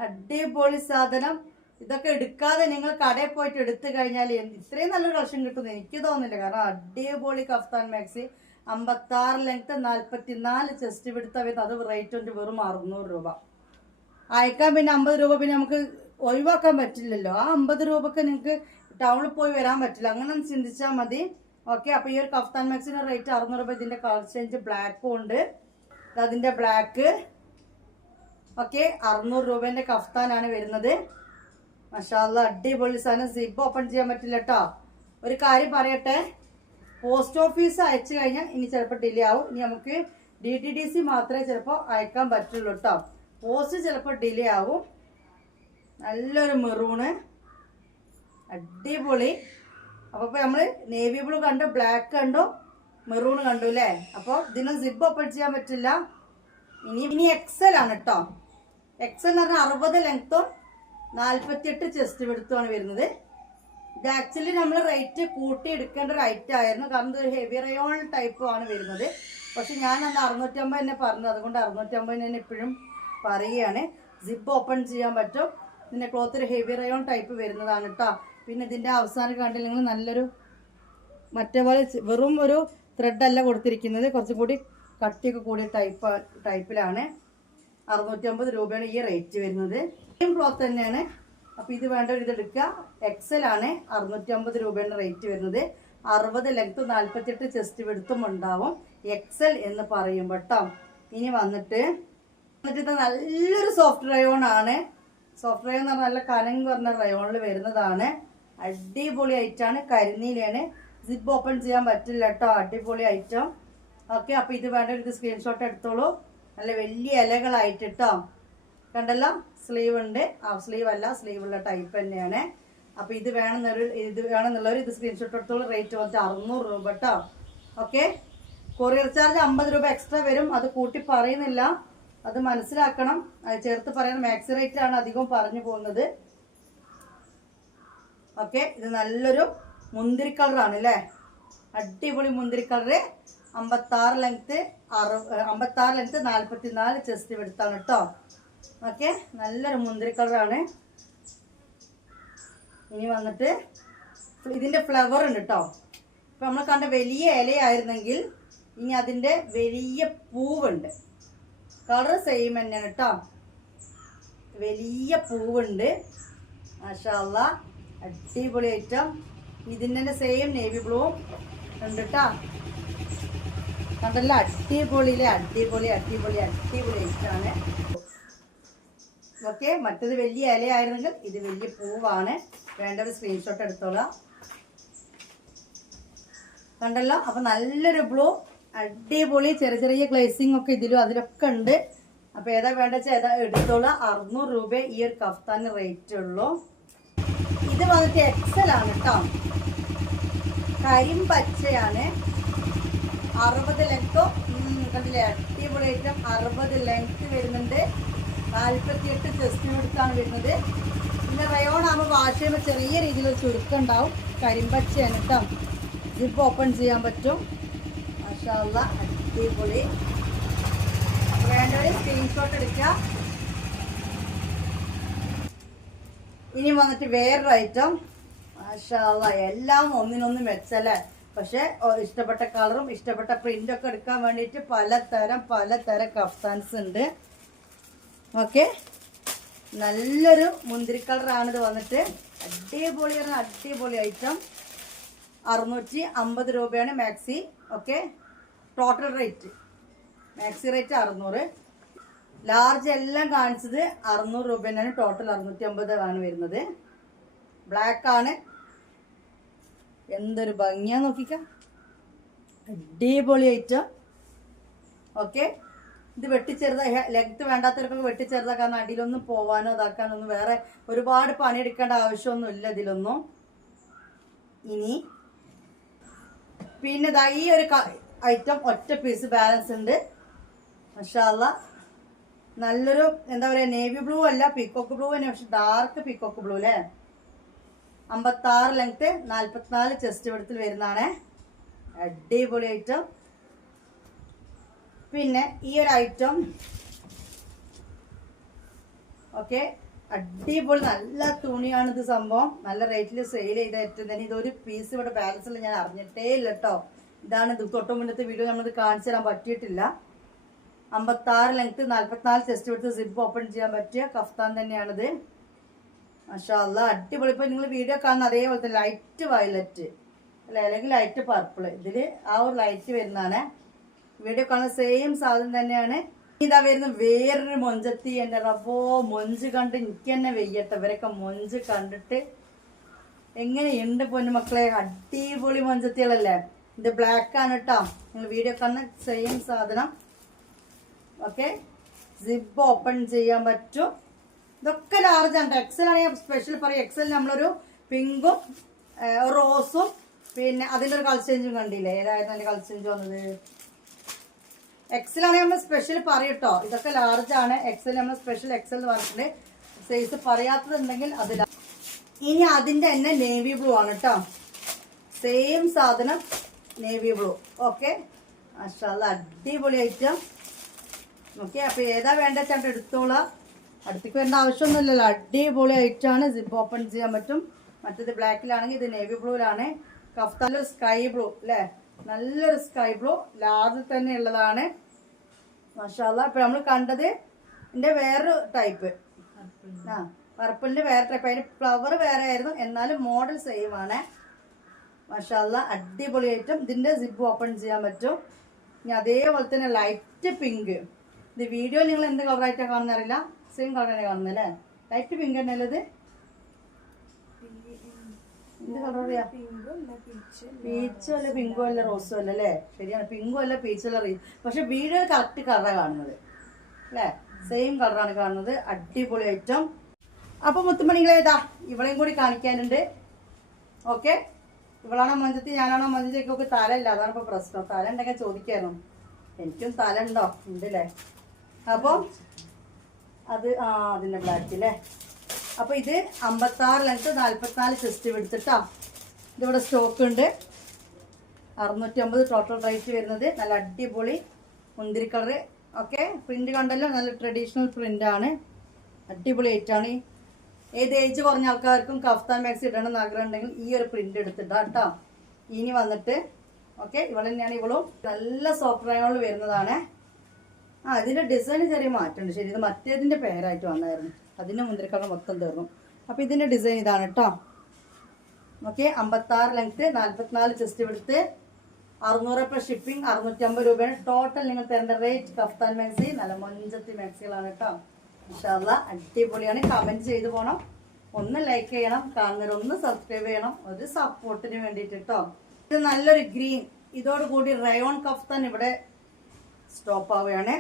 അടിപൊളി സാധനം. ഇതൊക്കെ എടുക്കാതെ നിങ്ങൾ കടയിൽ പോയിട്ട് എടുത്തു കഴിഞ്ഞാൽ ഇത്രയും നല്ലൊരു കളക്ഷൻ കിട്ടുമെന്ന് എനിക്ക് തോന്നുന്നില്ല. കാരണം അടിപൊളി കഫ്താൻ മാക്സി, 56 ലെങ്ത്, 44 ചെസ്റ്റ് വിടുത്ത വരുന്നത്. അത് റേറ്റ് വെറും 600 രൂപ. അയക്കാൻ പിന്നെ 50 രൂപ പിന്നെ നമുക്ക് ഒഴിവാക്കാൻ പറ്റില്ലല്ലോ. ആ 50 രൂപക്ക് നിങ്ങൾക്ക് ടൗണിൽ പോയി വരാൻ പറ്റില്ല. അങ്ങനെ ഒന്ന് ചിന്തിച്ചാൽ മതി. ഓക്കെ, അപ്പൊ ഈ ഒരു കഫ്താൻ മാക്സിന്റെ റേറ്റ് 600 രൂപ. ഇതിന്റെ കളർ ചേഞ്ച് ബ്ലാക്കും ഉണ്ട്. അതിന്റെ ബ്ലാക്ക്. ഓക്കെ, 600 രൂപേന്റെ കഫ്താനാണ് വരുന്നത്. മാഷാഅല്ലാഹ്, അടിപൊളി സാധനം. സിബ് ഓപ്പൺ ചെയ്യാൻ പറ്റില്ല കേട്ടോ. ഒരു കാര്യം പറയട്ടെ, പോസ്റ്റ് ഓഫീസ് അയച്ചു കഴിഞ്ഞാൽ ഇനി ചിലപ്പോൾ ഡിലേ ആവും. ഇനി നമുക്ക് DTDC മാത്രമേ ചിലപ്പോൾ അയക്കാൻ പറ്റുള്ളൂ കേട്ടോ. പോസ്റ്റ് ചിലപ്പോൾ ഡിലേ ആവും. നല്ലൊരു മെറൂണ്, അടിപൊളി. അപ്പോൾ നമ്മൾ നേവി ബ്ലൂ കണ്ടു, ബ്ലാക്ക് കണ്ടു, മെറൂൺ കണ്ടു അല്ലേ. അപ്പോൾ ഇതിന് സിബ് ഓപ്പൺ ചെയ്യാൻ പറ്റില്ല. ഇനി XL ആണ് കേട്ടോ. XL എന്ന് പറഞ്ഞാൽ 60 ലെങ്ത്തും 48 ചെസ്റ്റ് വിടുത്തുമാണ് വരുന്നത്. ഇത് ആക്ച്വലി നമ്മൾ റേറ്റ് കൂട്ടി എടുക്കേണ്ട ഒരു ഐറ്റം ആയിരുന്നു. കാരണം ഇത് ഒരു ഹെവി റയോൺ ടൈപ്പ് ആണ് വരുന്നത്. പക്ഷെ ഞാൻ അന്ന് 650 തന്നെ പറഞ്ഞത്, അതുകൊണ്ട് 650 തന്നെ ഇപ്പോഴും പറയുകയാണ്. സിബ് ഓപ്പൺ ചെയ്യാൻ പറ്റും. ഇതിന്റെ ക്ലോത്ത് ഒരു ഹെവി റയോൺ ടൈപ്പ് വരുന്നതാണ് കേട്ടോ. പിന്നെ ഇതിന്റെ അവസാനം കണ്ടില്ലെങ്കിൽ നല്ലൊരു മറ്റേ പോലെ വെറും ഒരു ത്രെഡ് അല്ല കൊടുത്തിരിക്കുന്നത്, കുറച്ചും കൂടി കട്ടിയൊക്കെ കൂടിയ ടൈപ്പിലാണ്. 650 രൂപയാണ് ഈ റേറ്റ് വരുന്നത്. സെയിം ക്ലോത്ത് തന്നെയാണ്. അപ്പോൾ ഇത് വേണ്ട ഒരു ഇതെടുക്കുക. XL ആണ്, 650 രൂപയാണ് റേറ്റ് വരുന്നത്. 60 ലെങ്ത്, 48 ചെസ്റ്റ് വിടുത്തും ഉണ്ടാവും XL എന്ന് പറയുമ്പോൾ കേട്ടോ. ഇനി വന്നിട്ട് ഇത് നല്ലൊരു സോഫ്റ്റ് റയോൺ ആണ്. സോഫ്റ്റ് റയോൺ എന്ന് പറഞ്ഞാൽ നല്ല കനം കുറഞ്ഞ റയോണിൽ വരുന്നതാണ്. അടിപൊളി ഐറ്റാണ്, കരിനീലയാണ്. സിബ് ഓപ്പൺ ചെയ്യാൻ പറ്റില്ല കേട്ടോ. അടിപൊളി ഐറ്റം. ഓക്കെ, അപ്പോൾ ഇത് വേണ്ട ഒരു സ്ക്രീൻഷോട്ട് എടുത്തോളൂ. നല്ല വലിയ ഇലകളായിട്ട് കേട്ടോ. കണ്ടല്ലോ, സ്ലീവ് ഉണ്ട്. സ്ലീവ് അല്ല, സ്ലീവ് ഉള്ള ടൈപ്പ് തന്നെയാണ്. അപ്പോൾ ഇത് വേണമെന്നുള്ളവർ ഇത് സ്ക്രീൻഷോട്ട് എടുത്തോളൂ. റേറ്റ് വന്നിട്ട് 600 രൂപ കേട്ടോ. ഓക്കെ, കൊറിയർ ചാർജ് 50 രൂപ എക്സ്ട്രാ വരും. അത് കൂട്ടി പറയുന്നില്ല, അത് മനസ്സിലാക്കണം. അത് ചേർത്ത് പറയുന്നത് മാക്സി റേറ്റ് ആണ് അധികം പറഞ്ഞു പോകുന്നത്. ഓക്കെ, ഇത് നല്ലൊരു മുന്തിരി കളറാണ് അല്ലേ. അടിപൊളി മുന്തിരി കളറ്. 56 ലെങ്ത് 44 ചെസ്റ്റ് എടുത്താണ് കേട്ടോ. ഓക്കെ, നല്ലൊരു മുന്തിരി കളറാണ്. ഇനി വന്നിട്ട് ഇതിന്റെ ഫ്ലവർ ഉണ്ട് കേട്ടോ. ഇപ്പൊ നമ്മൾ കണ്ട വലിയ ഇലയായിരുന്നെങ്കിൽ ഇനി അതിന്റെ വലിയ പൂവുണ്ട്. കളർ സെയിം തന്നെയാണ് കേട്ടോ. വലിയ പൂവുണ്ട്. മാഷാ അല്ലാഹ് അടിപൊളി ഐറ്റം. ഇതിന്റെ തന്നെ സെയിം നേവി ബ്ലൂവും ഉണ്ട് കേട്ടോ. കണ്ടല്ലോ, അടിപൊളിയിലെ അടിപൊളി അടിപൊളി അടിപൊളി ഐറ്റാണ്. ഓക്കെ, മറ്റത് വലിയ ഇലയായിരുന്നെങ്കിൽ ഇത് വലിയ പൂവാണ്. വേണ്ടത് സ്ക്രീൻഷോട്ട് എടുത്തോളാം. കണ്ടല്ലോ, അപ്പൊ നല്ലൊരു ബ്ലൂ അടിപൊളി. ചെറിയ ചെറിയ ഗ്ലേസിംഗ് ഒക്കെ ഇതിലും അതിലൊക്കെ ഉണ്ട്. അപ്പൊ ഏതാ വേണ്ട വെച്ചാൽ ഏതാ എടുത്തോളാം. 600 രൂപ ഈ ഒരു കഫ്താന് റേറ്റ് ഉള്ളൂ. ഇത് വന്നിട്ട് എക്സൽ ആണ് കേട്ടോ. കരിമ്പച്ചയാണ്. 60 ലെങ്തോ കണ്ടില്ലേ, അടിപൊളി ഐറ്റം. 60 ലെങ്ത് വരുന്നുണ്ട്. 48 ചെസ്റ്റ് എടുത്താണ് വരുന്നത്. പിന്നെ റയോൺ ആകുമ്പോൾ വാഷ് ചെയ്യുമ്പോൾ ചെറിയ രീതിയിൽ ചുരുക്കം ഉണ്ടാവും. കരിമ്പച്ചയാണ് കേട്ടോ. ജിപ്പ് ഓപ്പൺ ചെയ്യാൻ പറ്റും. മാഷാ അല്ലാഹ് അടിപൊളി. വേണ്ടവർ സ്ക്രീൻഷോട്ട് എടുക്കുക. ഇനി വന്നിട്ട് വേറൊരു ഐറ്റം. മാഷാ അല്ലാഹ് എല്ലാം ഒന്നിനൊന്നും വെച്ചല്ലേ. പക്ഷെ ഇഷ്ടപ്പെട്ട കളറും ഇഷ്ടപ്പെട്ട പ്രിന്റും ഒക്കെ എടുക്കാൻ വേണ്ടിയിട്ട് പലതരം കഫ്താൻസ് ഉണ്ട്. ഓക്കെ, നല്ലൊരു മുന്തിരി കളറാണിത് വന്നിട്ട്. അടിപൊളിയാണ്, അടിപൊളി ഐറ്റം. 650 രൂപയാണ് maxi. Okay, total rate maxi rate 600. Large എല്ലാം കാണിച്ചത് 600 രൂപ തന്നെയാണ്. ടോട്ടൽ 650 ആണ് വരുന്നത്. ബ്ലാക്ക് ആണ്. എന്തൊരു ഭംഗിയാ നോക്കിക്ക, അടിപൊളി ഐറ്റം. ഓക്കെ, ഇത് വെട്ടിച്ചെറുതാ. ലെങ്ത് വേണ്ടാത്തവർക്കൊക്കെ വെട്ടിച്ചെറുതാക്കാൻ, അടിയിലൊന്നും പോവാനോ ഇതാക്കാനൊന്നും വേറെ ഒരുപാട് പണിയെടുക്കേണ്ട ആവശ്യമൊന്നും ഇല്ല ഇതിലൊന്നും. ഇനി പിന്നെ ഈ ഒരു ഐറ്റം ഒറ്റ പീസ് ബാലൻസ് ഉണ്ട്. മാഷാ അല്ലാഹ് നല്ലൊരു എന്താ പറയാ, നേവി ബ്ലൂ അല്ല, പീക്കോക്ക് ബ്ലൂ തന്നെ. പക്ഷെ ഡാർക്ക് പീക്കോക്ക് ബ്ലൂ അല്ലേ. 56 ലെങ്ത്, 44 ചെസ്റ്റ് വെടുത്തിൽ വരുന്നതാണ്. അടിപൊളി ഐറ്റം. പിന്നെ ഈ ഒരു ഐറ്റം ഓക്കെ, അടിപൊളി നല്ല തുണിയാണ് ഇത്. സംഭവം നല്ല റേറ്റിൽ സെയിൽ ചെയ്ത ഏറ്റവും തന്നെ. ഇതൊരു പീസ് ഇവിടെ ബാലൻസിൽ ഞാൻ അറിഞ്ഞിട്ടേ ഇല്ല കേട്ടോ. ഇതാണ് ഇത്. തൊട്ട് മുന്നത്തെ വീഡിയോ നമ്മളിത് കാണിച്ചു തരാൻ പറ്റിയിട്ടില്ല. 56 ലെങ്ത്, 44 ചെസ്റ്റ് എടുത്ത് സിബ് ഓപ്പൺ ചെയ്യാൻ പറ്റിയ കഫ്താൻ തന്നെയാണിത്. മാഷാ അല്ലാഹ് അടിപൊളി. ഇപ്പൊ നിങ്ങൾ വീഡിയോ കാണുന്ന അതേപോലെ തന്നെ ലൈറ്റ് വയലറ്റ് അല്ല, അല്ലെങ്കിൽ ലൈറ്റ് പർപ്പിൾ. ഇതില് ആ ഒരു ലൈറ്റ് വരുന്നതാണ്. വീഡിയോ കാണുന്ന സെയിം സാധനം തന്നെയാണ്. ഇതാ വരുന്ന വേറൊരു മൊഞ്ചത്തി. എന്റെ റബ്ബോ, മൊഞ്ച് കണ്ട് എനിക്ക് തന്നെ വെയ്യട്ടെ. ഇവരൊക്കെ മൊഞ്ച് കണ്ടിട്ട് എങ്ങനെയുണ്ട് പൊന്നുമക്കളെ. അടിപൊളി മൊഞ്ചത്തികളല്ലേ. ഇത് ബ്ലാക്ക് ആണ് കേട്ടോ. നിങ്ങൾ വീഡിയോ കാണുന്ന സെയിം സാധനം. ഓക്കെ, സിബ് ഓപ്പൺ ചെയ്യാൻ പറ്റും. ഇതൊക്കെ ലാർജ് ആണ്. എക്സൽ ആണെങ്കിൽ സ്പെഷ്യൽ പറയും. എക്സൽ നമ്മളൊരു പിങ്കും റോസും പിന്നെ അതിൻ്റെ ഒരു കളർ ചേഞ്ചും കണ്ടില്ലേ. ഏതായിരുന്നു അതിന്റെ കളർ ചേഞ്ച് വന്നത്? എക്സൽ ആണെങ്കിൽ നമ്മൾ സ്പെഷ്യൽ പറയും കേട്ടോ. ഇതൊക്കെ ലാർജ് ആണ്. എക്സൽ നമ്മൾ സ്പെഷ്യൽ എക്സൽ എന്ന് പറഞ്ഞിട്ടുണ്ട്. സൈസ് പറയാത്തതുണ്ടെങ്കിൽ അതില. ഇനി അതിന്റെ തന്നെ നേവി ബ്ലൂ ആണ് കേട്ടോ. സെയിം സാധനം നേവി ബ്ലൂ. ഓക്കെ, മാഷാ അല്ലാഹ് അടിപൊളി ഐറ്റം. ഓക്കെ, അപ്പൊ ഏതാ വേണ്ട ചേട്ടൻ എടുത്തോളാം. അടുത്തേക്ക് വരേണ്ട ആവശ്യമൊന്നുമില്ലല്ലോ. അടിപൊളി ഐറ്റാണ്. സിബ് ഓപ്പൺ ചെയ്യാൻ പറ്റും. മറ്റേത് ബ്ലാക്കിലാണെങ്കിൽ ഇത് നേവി ബ്ലൂയിലാണ്. കഫ്താനിൽ സ്കൈ ബ്ലൂ അല്ലേ. നല്ലൊരു സ്കൈ ബ്ലൂ ലാർജ് തന്നെ ഉള്ളതാണ്. മാഷാ അല്ലാഹ്. ഇപ്പൊ നമ്മൾ കണ്ടത് ഇതിന്റെ വേറൊരു ടൈപ്പ്. പർപ്പിളിന്റെ വേറെ ടൈപ്പ്. അതിന്റെ ഫ്ലവർ വേറെ ആയിരുന്നു, എന്നാലും മോഡൽ സെയിം ആണ്. മാഷാ അല്ലാഹ് അടിപൊളി ഐറ്റം. ഇതിന്റെ സിബ് ഓപ്പൺ ചെയ്യാൻ പറ്റും. ഇനി അതേപോലെ തന്നെ ലൈറ്റ് പിങ്ക്. ഇത് വീഡിയോ നിങ്ങൾ എന്ത് കളറായിട്ടാണ് കാണുന്ന അറിയില്ല. സെയിം കളർ തന്നെ കാണുന്നത് അല്ലേ. ലൈറ്റ് പിങ്ക് തന്നെ അല്ലത്. എന്ത് കളർ അറിയാ? പീച്ചും അല്ല, പിങ്കും അല്ല, റോസും അല്ല അല്ലേ. ശരിയാണ്, പിങ്കും അല്ല, പീച്ചും അല്ല. പക്ഷെ വീഡിയോ കറക്റ്റ് കളറാണ് കാണുന്നത് അല്ലേ. സെയിം കളറാണ് കാണുന്നത്. അടിപൊളി ഐറ്റം. അപ്പൊ മുത്തുമണികളെ ഇതാ ഇവളെയും കൂടി കാണിക്കാനുണ്ട്. ഓക്കെ, ഇവളാണോ മഞ്ചത്തി ഞാനാണോ മഞ്ചത്തിക്കൊക്കെ തല ഇല്ല. അതാണ് ഇപ്പൊ പ്രശ്നം. തല ഉണ്ടെങ്കിൽ ചോദിക്കായിരുന്നു. എനിക്കും തല ഉണ്ടോ? ഉണ്ടല്ലേ. അപ്പൊ അത് അതിന്റെ ബ്ലാക്ക് അല്ലേ. അപ്പൊ ഇത് 56 ലെങ്ത്, 44 ചെസ്റ്റ് എടുത്തിട്ടാ. ഇതിവിടെ സ്റ്റോക്ക് ഉണ്ട്. 650 ടോട്ടൽ റേറ്റ് വരുന്നത്. നല്ല അടിപൊളി മുന്തിരി കളറ്. ഓക്കെ, പ്രിന്റ് കണ്ടല്ലോ, നല്ല ട്രഡീഷണൽ പ്രിന്റ് ആണ്. അടിപൊളി ഐറ്റാണ്. ഏത് ഏജ് കുറഞ്ഞ ആൾക്കാർക്കും കഫ്താൻ മാക്സി ഇടണം എന്ന് ആഗ്രഹം ഉണ്ടെങ്കിൽ ഈ ഒരു പ്രിന്റ് എടുത്തിട്ടാ കേട്ടോ. ഇനി വന്നിട്ട് ഓക്കെ, ഇവിടെ തന്നെയാണ് ഇവളും നല്ല സോഫ്റ്റ് റയോണിൽ വരുന്നതാണ്. ഇതിന്റെ ഡിസൈൻ ചെറിയ മാറ്റമുണ്ട്. ശരി, ഇത് മറ്റേതിന്റെ പേരായിട്ട് വന്നായിരുന്നു, അതിന്റെ മുന്തിരിക്കളർ മൊത്തം തീർന്നു. അപ്പൊ ഇതിന്റെ ഡിസൈൻ ഇതാണ് കേട്ടോ. ഓക്കെ, 56 ലെങ്ത്, 44 ചെസ്റ്റ് എടുത്ത്, 600 പ്ലസ് ഷിപ്പിംഗ്, 650 രൂപയാണ് ടോട്ടൽ നിങ്ങൾ തരേണ്ട റേറ്റ്. കഫ്താൻ മാക്സി നല്ല മൊഞ്ചത്തി മാക്സികളാണ് കേട്ടോ. ഇൻഷാ അല്ലാഹ് അടിപൊളിയാണ്. കമന്റ് ചെയ്ത് പോകണം, ഒന്ന് ലൈക്ക് ചെയ്യണം, കാണുന്നവർ ഒന്ന് സബ്സ്ക്രൈബ് ചെയ്യണം, ഒരു സപ്പോർട്ടിന് വേണ്ടിയിട്ട് കേട്ടോ. ഇത് നല്ലൊരു ഗ്രീൻ, ഇതോടുകൂടി റയോൺ കഫ്താൻ ഇവിടെ സ്റ്റോപ്പ് ആവുകയാണ്.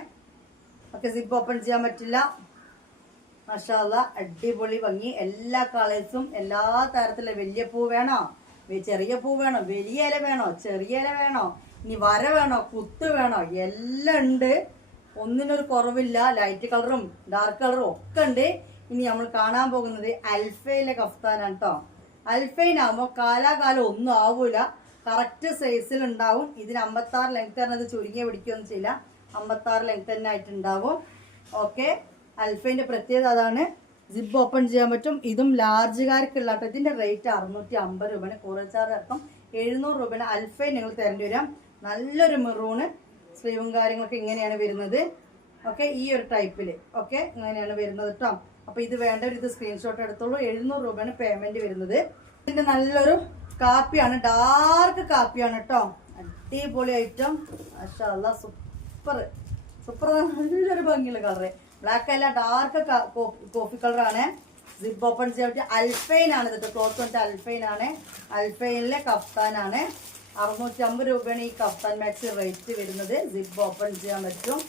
ഓക്കെ, സിപ്പ് ഓപ്പൺ ചെയ്യാൻ പറ്റില്ല. മാഷാ അല്ലാഹ് അടിപൊളി ഭംഗി. എല്ലാ കളേഴ്സും, എല്ലാ തരത്തിലെ വലിയ പൂ വേണോ, ചെറിയ പൂ വേണോ, വലിയ ഇല വേണോ, ചെറിയ ഇല വേണോ, ഇനി വര വേണോ, കുത്ത് വേണോ, എല്ലാം ഉണ്ട്. ഒന്നിനൊരു കുറവില്ല. ലൈറ്റ് കളറും ഡാർക്ക് കളറും ഒക്കെ ഉണ്ട്. ഇനി നമ്മൾ കാണാൻ പോകുന്നത് അൽഫയിലെ കഫ്താനാണ് കേട്ടോ. അൽഫൈനാകുമ്പോൾ കാലാകാലം ഒന്നും ആവൂല, കറക്റ്റ് സൈസിൽ ഉണ്ടാവും. ഇതിന് 56 ലെങ്ത് പറഞ്ഞത് ചുരുങ്ങിയ പിടിക്കുകയൊന്നും ചെയ്യില്ല, 56 ലെങ്ത് തന്നെ ആയിട്ടുണ്ടാവും. ഓക്കെ, അൽഫൈൻ്റെ പ്രത്യേകത അതാണ്. സിബ് ഓപ്പൺ ചെയ്യാൻ പറ്റും. ഇതും ലാർജുകാർക്കുള്ള കേട്ടോ. ഇതിൻ്റെ റേറ്റ് 650 രൂപയാണ്. കുറച്ചാറ് ഇറക്കം 700 രൂപയാണ്. അൽഫൈൻ നിങ്ങൾ തരേണ്ടി വരാം. നല്ലൊരു മെറൂണ്, സ്ലീവും കാര്യങ്ങളൊക്കെ ഇങ്ങനെയാണ് വരുന്നത്. ഓക്കെ, ഈ ഒരു ടൈപ്പിൽ ഓക്കെ ഇങ്ങനെയാണ് വരുന്നത് കേട്ടോ. അപ്പോൾ ഇത് വേണ്ടവർ ഇത് സ്ക്രീൻഷോട്ട് എടുത്തോളൂ. 700 രൂപയാണ് പേയ്മെന്റ് വരുന്നത്. ഇതിന്റെ നല്ലൊരു കാപ്പിയാണ്, ഡാർക്ക് കാപ്പിയാണ് കേട്ടോ. അടിപൊളി ഐറ്റം, മാഷാ അല്ലാഹ് സൂപ്പർ സൂപ്പർ. നല്ലൊരു ഭംഗിയുള്ള കളറ്, ബ്ലാക്ക് അല്ല ഡാർക്ക് കോഫി കളറാണ്. സിബ് ഓപ്പൺ ചെയ്യാൻ പറ്റിയ അൽഫൈൻ ആണ് ഇത്. ക്ലോത്ത് വന്നിട്ട് അൽഫൈൻ ആണ്. അൽഫൈനിലെ കഫ്താനാണ്. 650 രൂപയാണ് ഈ കഫ്താൻ മാക്സി റേറ്റ് വരുന്നത്. സിബ് ഓപ്പൺ ചെയ്യാൻ പറ്റും.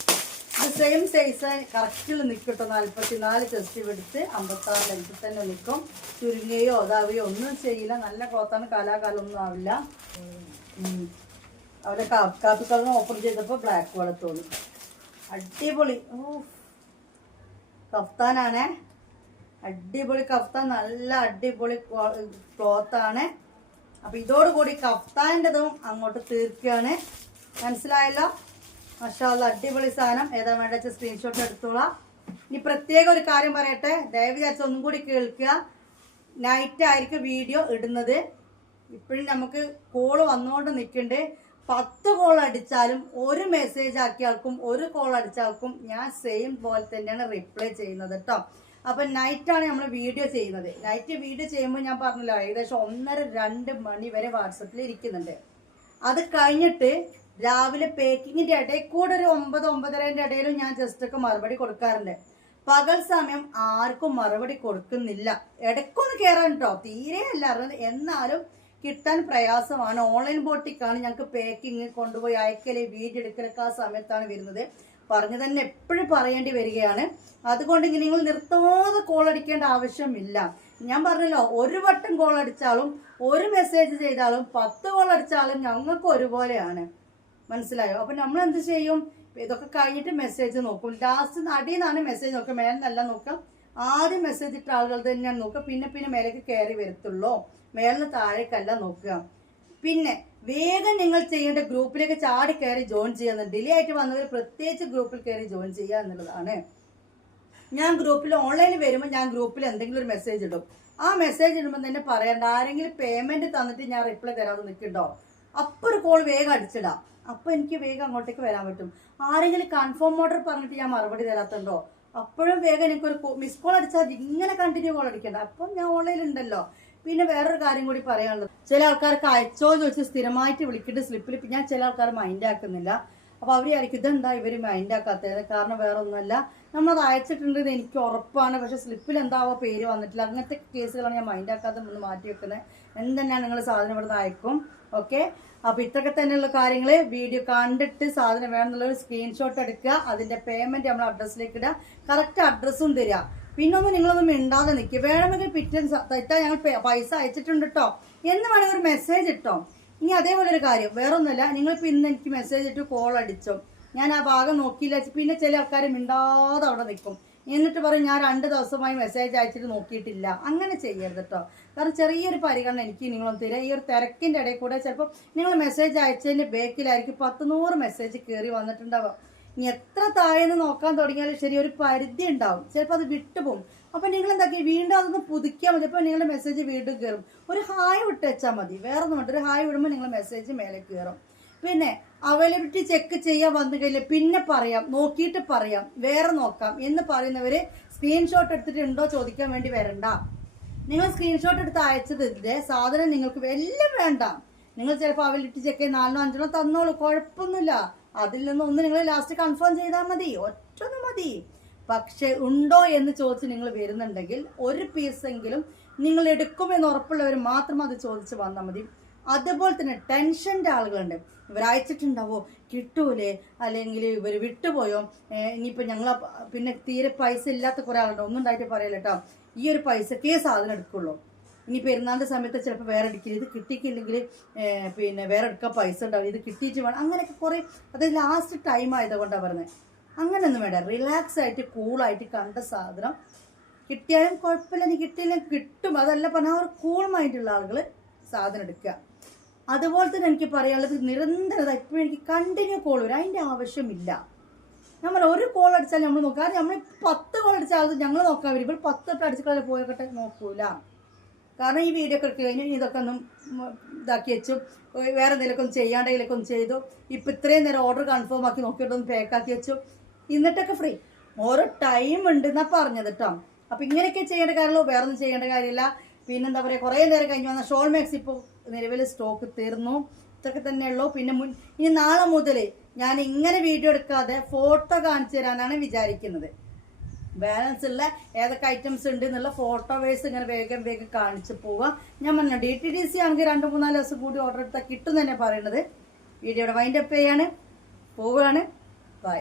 ഇത് സെയിം സൈസ് കറക്റ്റിൽ നിൽക്കും കേട്ടോ. 44 ചെസ്റ്റ് എടുത്ത് 56 ലെങ്ത്തിൽ തന്നെ നിൽക്കും. ചുരുങ്ങയോ ഇതാവുകയോ ഒന്നും ചെയ്യില്ല. നല്ല ക്ലോത്താണ്, കാലാകാലം ഒന്നും ആവില്ല. അവിടെ കാപ്പി കളർ ഓപ്പൺ ചെയ്തപ്പോൾ ബ്ലാക്ക് പോലെ തോന്നി. അടിപൊളി കഫ്താനാണ്. അടിപൊളി കഫ്താൻ, നല്ല അടിപൊളി ക്ലോത്താണ്. അപ്പൊ ഇതോടുകൂടി കഫ്താൻ്റെതും അങ്ങോട്ട് തീർക്കുകയാണ്. മനസ്സിലായല്ലോ? മാഷാ അല്ലാഹ് അടിപൊളി സാധനം. ഏതാ വേണ്ട വെച്ചാൽ സ്ക്രീൻഷോട്ട് എടുത്തോളാം. ഇനി പ്രത്യേക ഒരു കാര്യം പറയട്ടെ, ദയവ് വിചാരിച്ച ഒന്നും കൂടി കേൾക്കുക. നൈറ്റ് ആയിരിക്കും വീഡിയോ ഇടുന്നത്. ഇപ്പോഴും നമുക്ക് കോള് വന്നുകൊണ്ട് നിൽക്കുന്നുണ്ട്. 10 കോൾ അടിച്ചാലും ഒരു മെസ്സേജ് ആക്കിയാൾക്കും ഒരു കോൾ അടിച്ചാൾക്കും ഞാൻ സെയിം പോലെ തന്നെയാണ് റിപ്ലൈ ചെയ്യുന്നത് കേട്ടോ. അപ്പം നൈറ്റാണ് നമ്മൾ വീഡിയോ ചെയ്യുന്നത്. നൈറ്റ് വീഡിയോ ചെയ്യുമ്പോൾ ഞാൻ പറഞ്ഞല്ലോ ഏകദേശം 1:30-2 മണി വരെ വാട്സപ്പിൽ ഇരിക്കുന്നുണ്ട്. അത് കഴിഞ്ഞിട്ട് രാവിലെ പേക്കിങ്ങിന്റെ ഇടയിൽ കൂടെ ഒരു 9-9:30 ഇടയിലും ഞാൻ ജസ്റ്റ് ഒക്കെ മറുപടി കൊടുക്കാറുണ്ട്. പകൽ സമയം ആർക്കും മറുപടി കൊടുക്കുന്നില്ല. ഇടയ്ക്കൊന്ന് കയറാൻ കേട്ടോ, തീരെ അല്ലായിരുന്നു. എന്നാലും കിട്ടാൻ പ്രയാസമാണ്. ഓൺലൈൻ ബോട്ടിക്കാണ് ഞങ്ങൾക്ക് പേക്കിങ് കൊണ്ടുപോയി അയക്കല് വീഡിയോ എടുക്കലൊക്കെ ആ സമയത്താണ് വരുന്നത്. പറഞ്ഞു തന്നെ എപ്പോഴും പറയേണ്ടി വരികയാണ്. അതുകൊണ്ട് ഇങ്ങനെ നിങ്ങൾ നിർത്താതെ കോൾ അടിക്കേണ്ട ആവശ്യമില്ല. ഞാൻ പറഞ്ഞല്ലോ, ഒരു വട്ടം കോൾ അടിച്ചാലും ഒരു മെസ്സേജ് ചെയ്താലും 10 കോൾ അടിച്ചാലും ഞങ്ങൾക്ക് ഒരുപോലെയാണ്. മനസ്സിലായോ? അപ്പൊ നമ്മൾ എന്ത് ചെയ്യും? ഇതൊക്കെ കഴിഞ്ഞിട്ട് മെസ്സേജ് നോക്കും. ലാസ്റ്റ് അടിയിൽ നിന്നാണ് മെസ്സേജ് നോക്കുക, മേലെന്നല്ല നോക്കാം. ആദ്യം മെസ്സേജ് ഇട്ട ആളുകൾ തന്നെയാണ് നോക്കുക. പിന്നെ മേലേക്ക് കയറി വരത്തുള്ളൂ, മേലിന് താഴേക്കല്ല നോക്കുക. പിന്നെ വേഗം നിങ്ങൾ ചെയ്യേണ്ട ഗ്രൂപ്പിലേക്ക് ചാടി കയറി ജോയിൻ ചെയ്യുന്നത്. ഡിലേ ആയിട്ട് വന്നവർ പ്രത്യേകിച്ച് ഗ്രൂപ്പിൽ കയറി ജോയിൻ ചെയ്യുക എന്നുള്ളതാണ്. ഞാൻ ഗ്രൂപ്പിൽ ഓൺലൈനിൽ വരുമ്പോൾ ഞാൻ ഗ്രൂപ്പിൽ എന്തെങ്കിലും ഒരു മെസ്സേജ് ഇടും. ആ മെസ്സേജ് ഇടുമ്പോൾ തന്നെ പറയണ്ട, ആരെങ്കിലും പേയ്മെന്റ് തന്നിട്ട് ഞാൻ റിപ്ലൈ തരാതെ നിൽക്കുന്നുണ്ടോ, അപ്പോൾ ഒരു കോൾ വേഗം അടിച്ചിടാം. അപ്പോൾ എനിക്ക് വേഗം അങ്ങോട്ടേക്ക് വരാൻ പറ്റും. ആരെങ്കിലും കൺഫേം ഓർഡർ പറഞ്ഞിട്ട് ഞാൻ മറുപടി തരാത്തുണ്ടോ, അപ്പോഴും വേഗം എനിക്കൊരു മിസ് കോൾ അടിച്ചാൽ ഇങ്ങനെ കണ്ടിന്യൂ കോൾ അടിക്കണ്ട. അപ്പം ഞാൻ ഓൺലൈനിൽ ഉണ്ടല്ലോ. പിന്നെ വേറൊരു കാര്യം കൂടി പറയാനുള്ളത്, ചില ആൾക്കാർക്ക് അയച്ചോ ചോദിച്ച് സ്ഥിരമായിട്ട് വിളിക്കിട്ട് സ്ലിപ്പിൽ ഞാൻ ചില ആൾക്കാർ മൈൻഡ് ആക്കുന്നില്ല. അപ്പോൾ അവർ ആയിരിക്കും ഇതെന്താ ഇവർ മൈൻഡ് ആക്കാത്തത്. കാരണം വേറെ ഒന്നുമല്ല, നമ്മളത് അയച്ചിട്ടുണ്ടെന്ന് എനിക്ക് ഉറപ്പാണ്. പക്ഷെ സ്ലിപ്പിൽ എന്താവോ പേര് വന്നിട്ടില്ല. അങ്ങനത്തെ കേസുകളാണ് ഞാൻ മൈൻഡ് ആക്കാതെ ഒന്ന് മാറ്റി വെക്കുന്നത്. എന്തെന്നാണ് നിങ്ങൾ സാധനം ഇവിടുന്ന് അയക്കും. ഓക്കെ, അപ്പോൾ ഇത്രയൊക്കെ തന്നെയുള്ള കാര്യങ്ങൾ. വീഡിയോ കണ്ടിട്ട് സാധനം വേണമെന്നുള്ളൊരു സ്ക്രീൻഷോട്ട് എടുക്കുക. അതിൻ്റെ പേയ്മെൻറ്റ് നമ്മൾ അഡ്രസ്സിലേക്ക് ഇടുക. കറക്റ്റ് അഡ്രസ്സും തരിക. പിന്നൊന്നും നിങ്ങളൊന്നും മിണ്ടാതെ നിൽക്കുക. വേണമെങ്കിൽ പിറ്റേന്ന് തെറ്റാ ഞങ്ങൾ പൈസ അയച്ചിട്ടുണ്ട് കേട്ടോ എന്ന് വേണമെങ്കിൽ ഒരു മെസ്സേജ് ഇട്ടോ. ഇനി അതേപോലെ ഒരു കാര്യം, വേറൊന്നുമില്ല, നിങ്ങളിപ്പോൾ ഇന്ന് എനിക്ക് മെസ്സേജ് ഇട്ട് കോൾ അടിച്ചോ, ഞാൻ ആ ഭാഗം നോക്കിയില്ല. പിന്നെ ചില ആൾക്കാർ മിണ്ടാതെ അവിടെ നിൽക്കും. എന്നിട്ട് പറയും ഞാൻ 2 ദിവസമായി മെസ്സേജ് അയച്ചിട്ട് നോക്കിയിട്ടില്ല. അങ്ങനെ ചെയ്യരുത് കേട്ടോ. കാരണം ചെറിയൊരു പരിഗണന എനിക്ക് നിങ്ങളൊന്നും തരാം. ഈ ഒരു തിരക്കിൻ്റെ ഇടയിൽ കൂടെ ചിലപ്പോൾ നിങ്ങൾ മെസ്സേജ് അയച്ചതിൻ്റെ ബേക്കിലായിരിക്കും 10-100 മെസ്സേജ് കയറി വന്നിട്ടുണ്ടാവുക. ഇനി എത്ര താഴെന്ന് നോക്കാൻ തുടങ്ങിയാലും ശരി, ഒരു പരിധി ഉണ്ടാവും. ചിലപ്പോൾ അത് വിട്ടുപോകും. അപ്പം നിങ്ങൾ എന്താക്കി വീണ്ടും അതൊന്ന് പുതുക്കിയാൽ മതി. അപ്പോൾ നിങ്ങളുടെ മെസ്സേജ് വീണ്ടും കയറും. ഒരു ഹായ് വിട്ട് വെച്ചാൽ മതി, വേറെ ഒന്നും വേണ്ട. ഒരു ഹായ് വിടുമ്പോൾ നിങ്ങളുടെ മെസ്സേജ് മേലെ കയറും. പിന്നെ അവൈലബിലിറ്റി ചെക്ക് ചെയ്യാൻ വന്നു കഴിഞ്ഞാൽ പിന്നെ പറയാം, നോക്കിയിട്ട് പറയാം, വേറെ നോക്കാം എന്ന് പറയുന്നവർ സ്ക്രീൻഷോട്ട് എടുത്തിട്ട് ഉണ്ടോ ചോദിക്കാൻ വേണ്ടി വരണ്ട. നിങ്ങൾ സ്ക്രീൻഷോട്ട് എടുത്ത് അയച്ചതിൻ്റെ സാധനം നിങ്ങൾക്ക് എല്ലാം വേണ്ട. നിങ്ങൾ ചിലപ്പോൾ അവൈലബിലിറ്റി ചെക്ക് 4 5 തന്നോളൂ, കുഴപ്പമൊന്നുമില്ല. അതിൽ നിന്ന് ഒന്ന് നിങ്ങൾ ലാസ്റ്റ് കൺഫേം ചെയ്താൽ മതി, ഒറ്റൊന്ന് മതി. പക്ഷെ ഉണ്ടോ എന്ന് ചോദിച്ച് നിങ്ങൾ വരുന്നുണ്ടെങ്കിൽ ഒരു പീസെങ്കിലും നിങ്ങൾ എടുക്കുമെന്ന് ഉറപ്പുള്ളവർ മാത്രം അത് ചോദിച്ച് വന്നാൽ മതി. അതുപോലെ തന്നെ ടെൻഷൻ്റെ ആളുകളുണ്ട്, ഇവർ അയച്ചിട്ടുണ്ടാവോ, കിട്ടൂലേ, അല്ലെങ്കിൽ ഇവർ വിട്ടുപോയോ, ഇനിയിപ്പോൾ ഞങ്ങൾ പിന്നെ തീരെ പൈസ ഇല്ലാത്ത കുറേ ആളുണ്ട്. ഒന്നും ഉണ്ടായിട്ട് പറയല്ല കേട്ടോ, ഈ ഒരു പൈസക്കേ സാധനം എടുക്കുള്ളൂ. ഇനി പെരുന്നാളിൻ്റെ സമയത്ത് ചിലപ്പോൾ വേറെ എടുക്കില്ല, ഇത് കിട്ടിയില്ലെങ്കിൽ പിന്നെ വേറെ എടുക്കാൻ പൈസ ഉണ്ടാവും, ഇത് കിട്ടിയിട്ട് വേണം, അങ്ങനെയൊക്കെ കുറേ. അത് ലാസ്റ്റ് ടൈം ആയതുകൊണ്ടാണ് പറയുന്നത്. അങ്ങനെയൊന്നും വേണ്ട, റിലാക്സ് ആയിട്ട് കൂളായിട്ട് കണ്ട സാധനം കിട്ടിയാലും കുഴപ്പമില്ല, ഇനി കിട്ടിയില്ലെങ്കിൽ കിട്ടും. അതല്ല പറഞ്ഞാൽ ഒരു കൂൾ മൈൻഡുള്ള ആളുകൾ സാധനം എടുക്കുക. അതുപോലെ തന്നെ എനിക്ക് പറയാനുള്ളത്, നിരന്തരത ഇപ്പോഴും എനിക്ക് കണ്ടിന്യൂ കോൾ വരും, അതിൻ്റെ ആവശ്യമില്ല. നമ്മൾ ഒരു കോൾ അടിച്ചാൽ നമ്മൾ നോക്കാം, നമ്മൾ 10 കോൾ അടിച്ചാൽ ഞങ്ങൾ നോക്കാൻ വരും. ഇപ്പോൾ 10 അടിച്ചിട്ട് പോയൊക്കെ നോക്കൂല. കാരണം ഈ വീഡിയോ ഒക്കെ എടുത്ത് കഴിഞ്ഞാൽ ഇതൊക്കെ ഒന്നും ഇതാക്കി വെച്ചു, വേറെ എന്തെങ്കിലുമൊക്കെ ഒന്ന് ചെയ്യാണ്ടെങ്കിലൊക്കെ ഒന്ന് ചെയ്തു. ഇപ്പം ഇത്രയും നേരം ഓർഡർ കൺഫേം ആക്കി നോക്കിയിട്ടൊന്ന് പാക്കാക്കി വെച്ചു, എന്നിട്ടൊക്കെ ഫ്രീ. ഓരോ ടൈം ഉണ്ട് എന്നാ പറഞ്ഞത് കേട്ടോ. അപ്പം ഇങ്ങനെയൊക്കെ ചെയ്യേണ്ട കാര്യമുള്ളൂ, വേറെ ഒന്നും ചെയ്യേണ്ട കാര്യമില്ല. പിന്നെന്താ പറയുക, കുറേ നേരം കഴിഞ്ഞ് വന്ന ഷോൾ മാക്സ് ഇപ്പോൾ നിലവിൽ സ്റ്റോക്ക് തീർന്നു. ഇതൊക്കെ തന്നെയുള്ളൂ. പിന്നെ ഇനി നാളെ മുതൽ ഞാൻ ഇങ്ങനെ വീഡിയോ എടുക്കാതെ ഫോട്ടോ കാണിച്ചു തരാനാണ് വിചാരിക്കുന്നത്. ബാലൻസ് ഉള്ള ഏതൊക്കെ ഐറ്റംസ് ഉണ്ട് എന്നുള്ള ഫോട്ടോ വൈസ് ഇങ്ങനെ വേഗം കാണിച്ച് പോവാം. ഞാൻ പറഞ്ഞു DTDC ആണെങ്കിൽ 2-3 ദിവസം കൂടി ഓർഡർ എടുത്താൽ കിട്ടും തന്നെ പറയുന്നത്. വീഡിയോയുടെ വൈൻഡപ്പ് ചെയ്യാണ്, പോവുകയാണ്. ബൈ.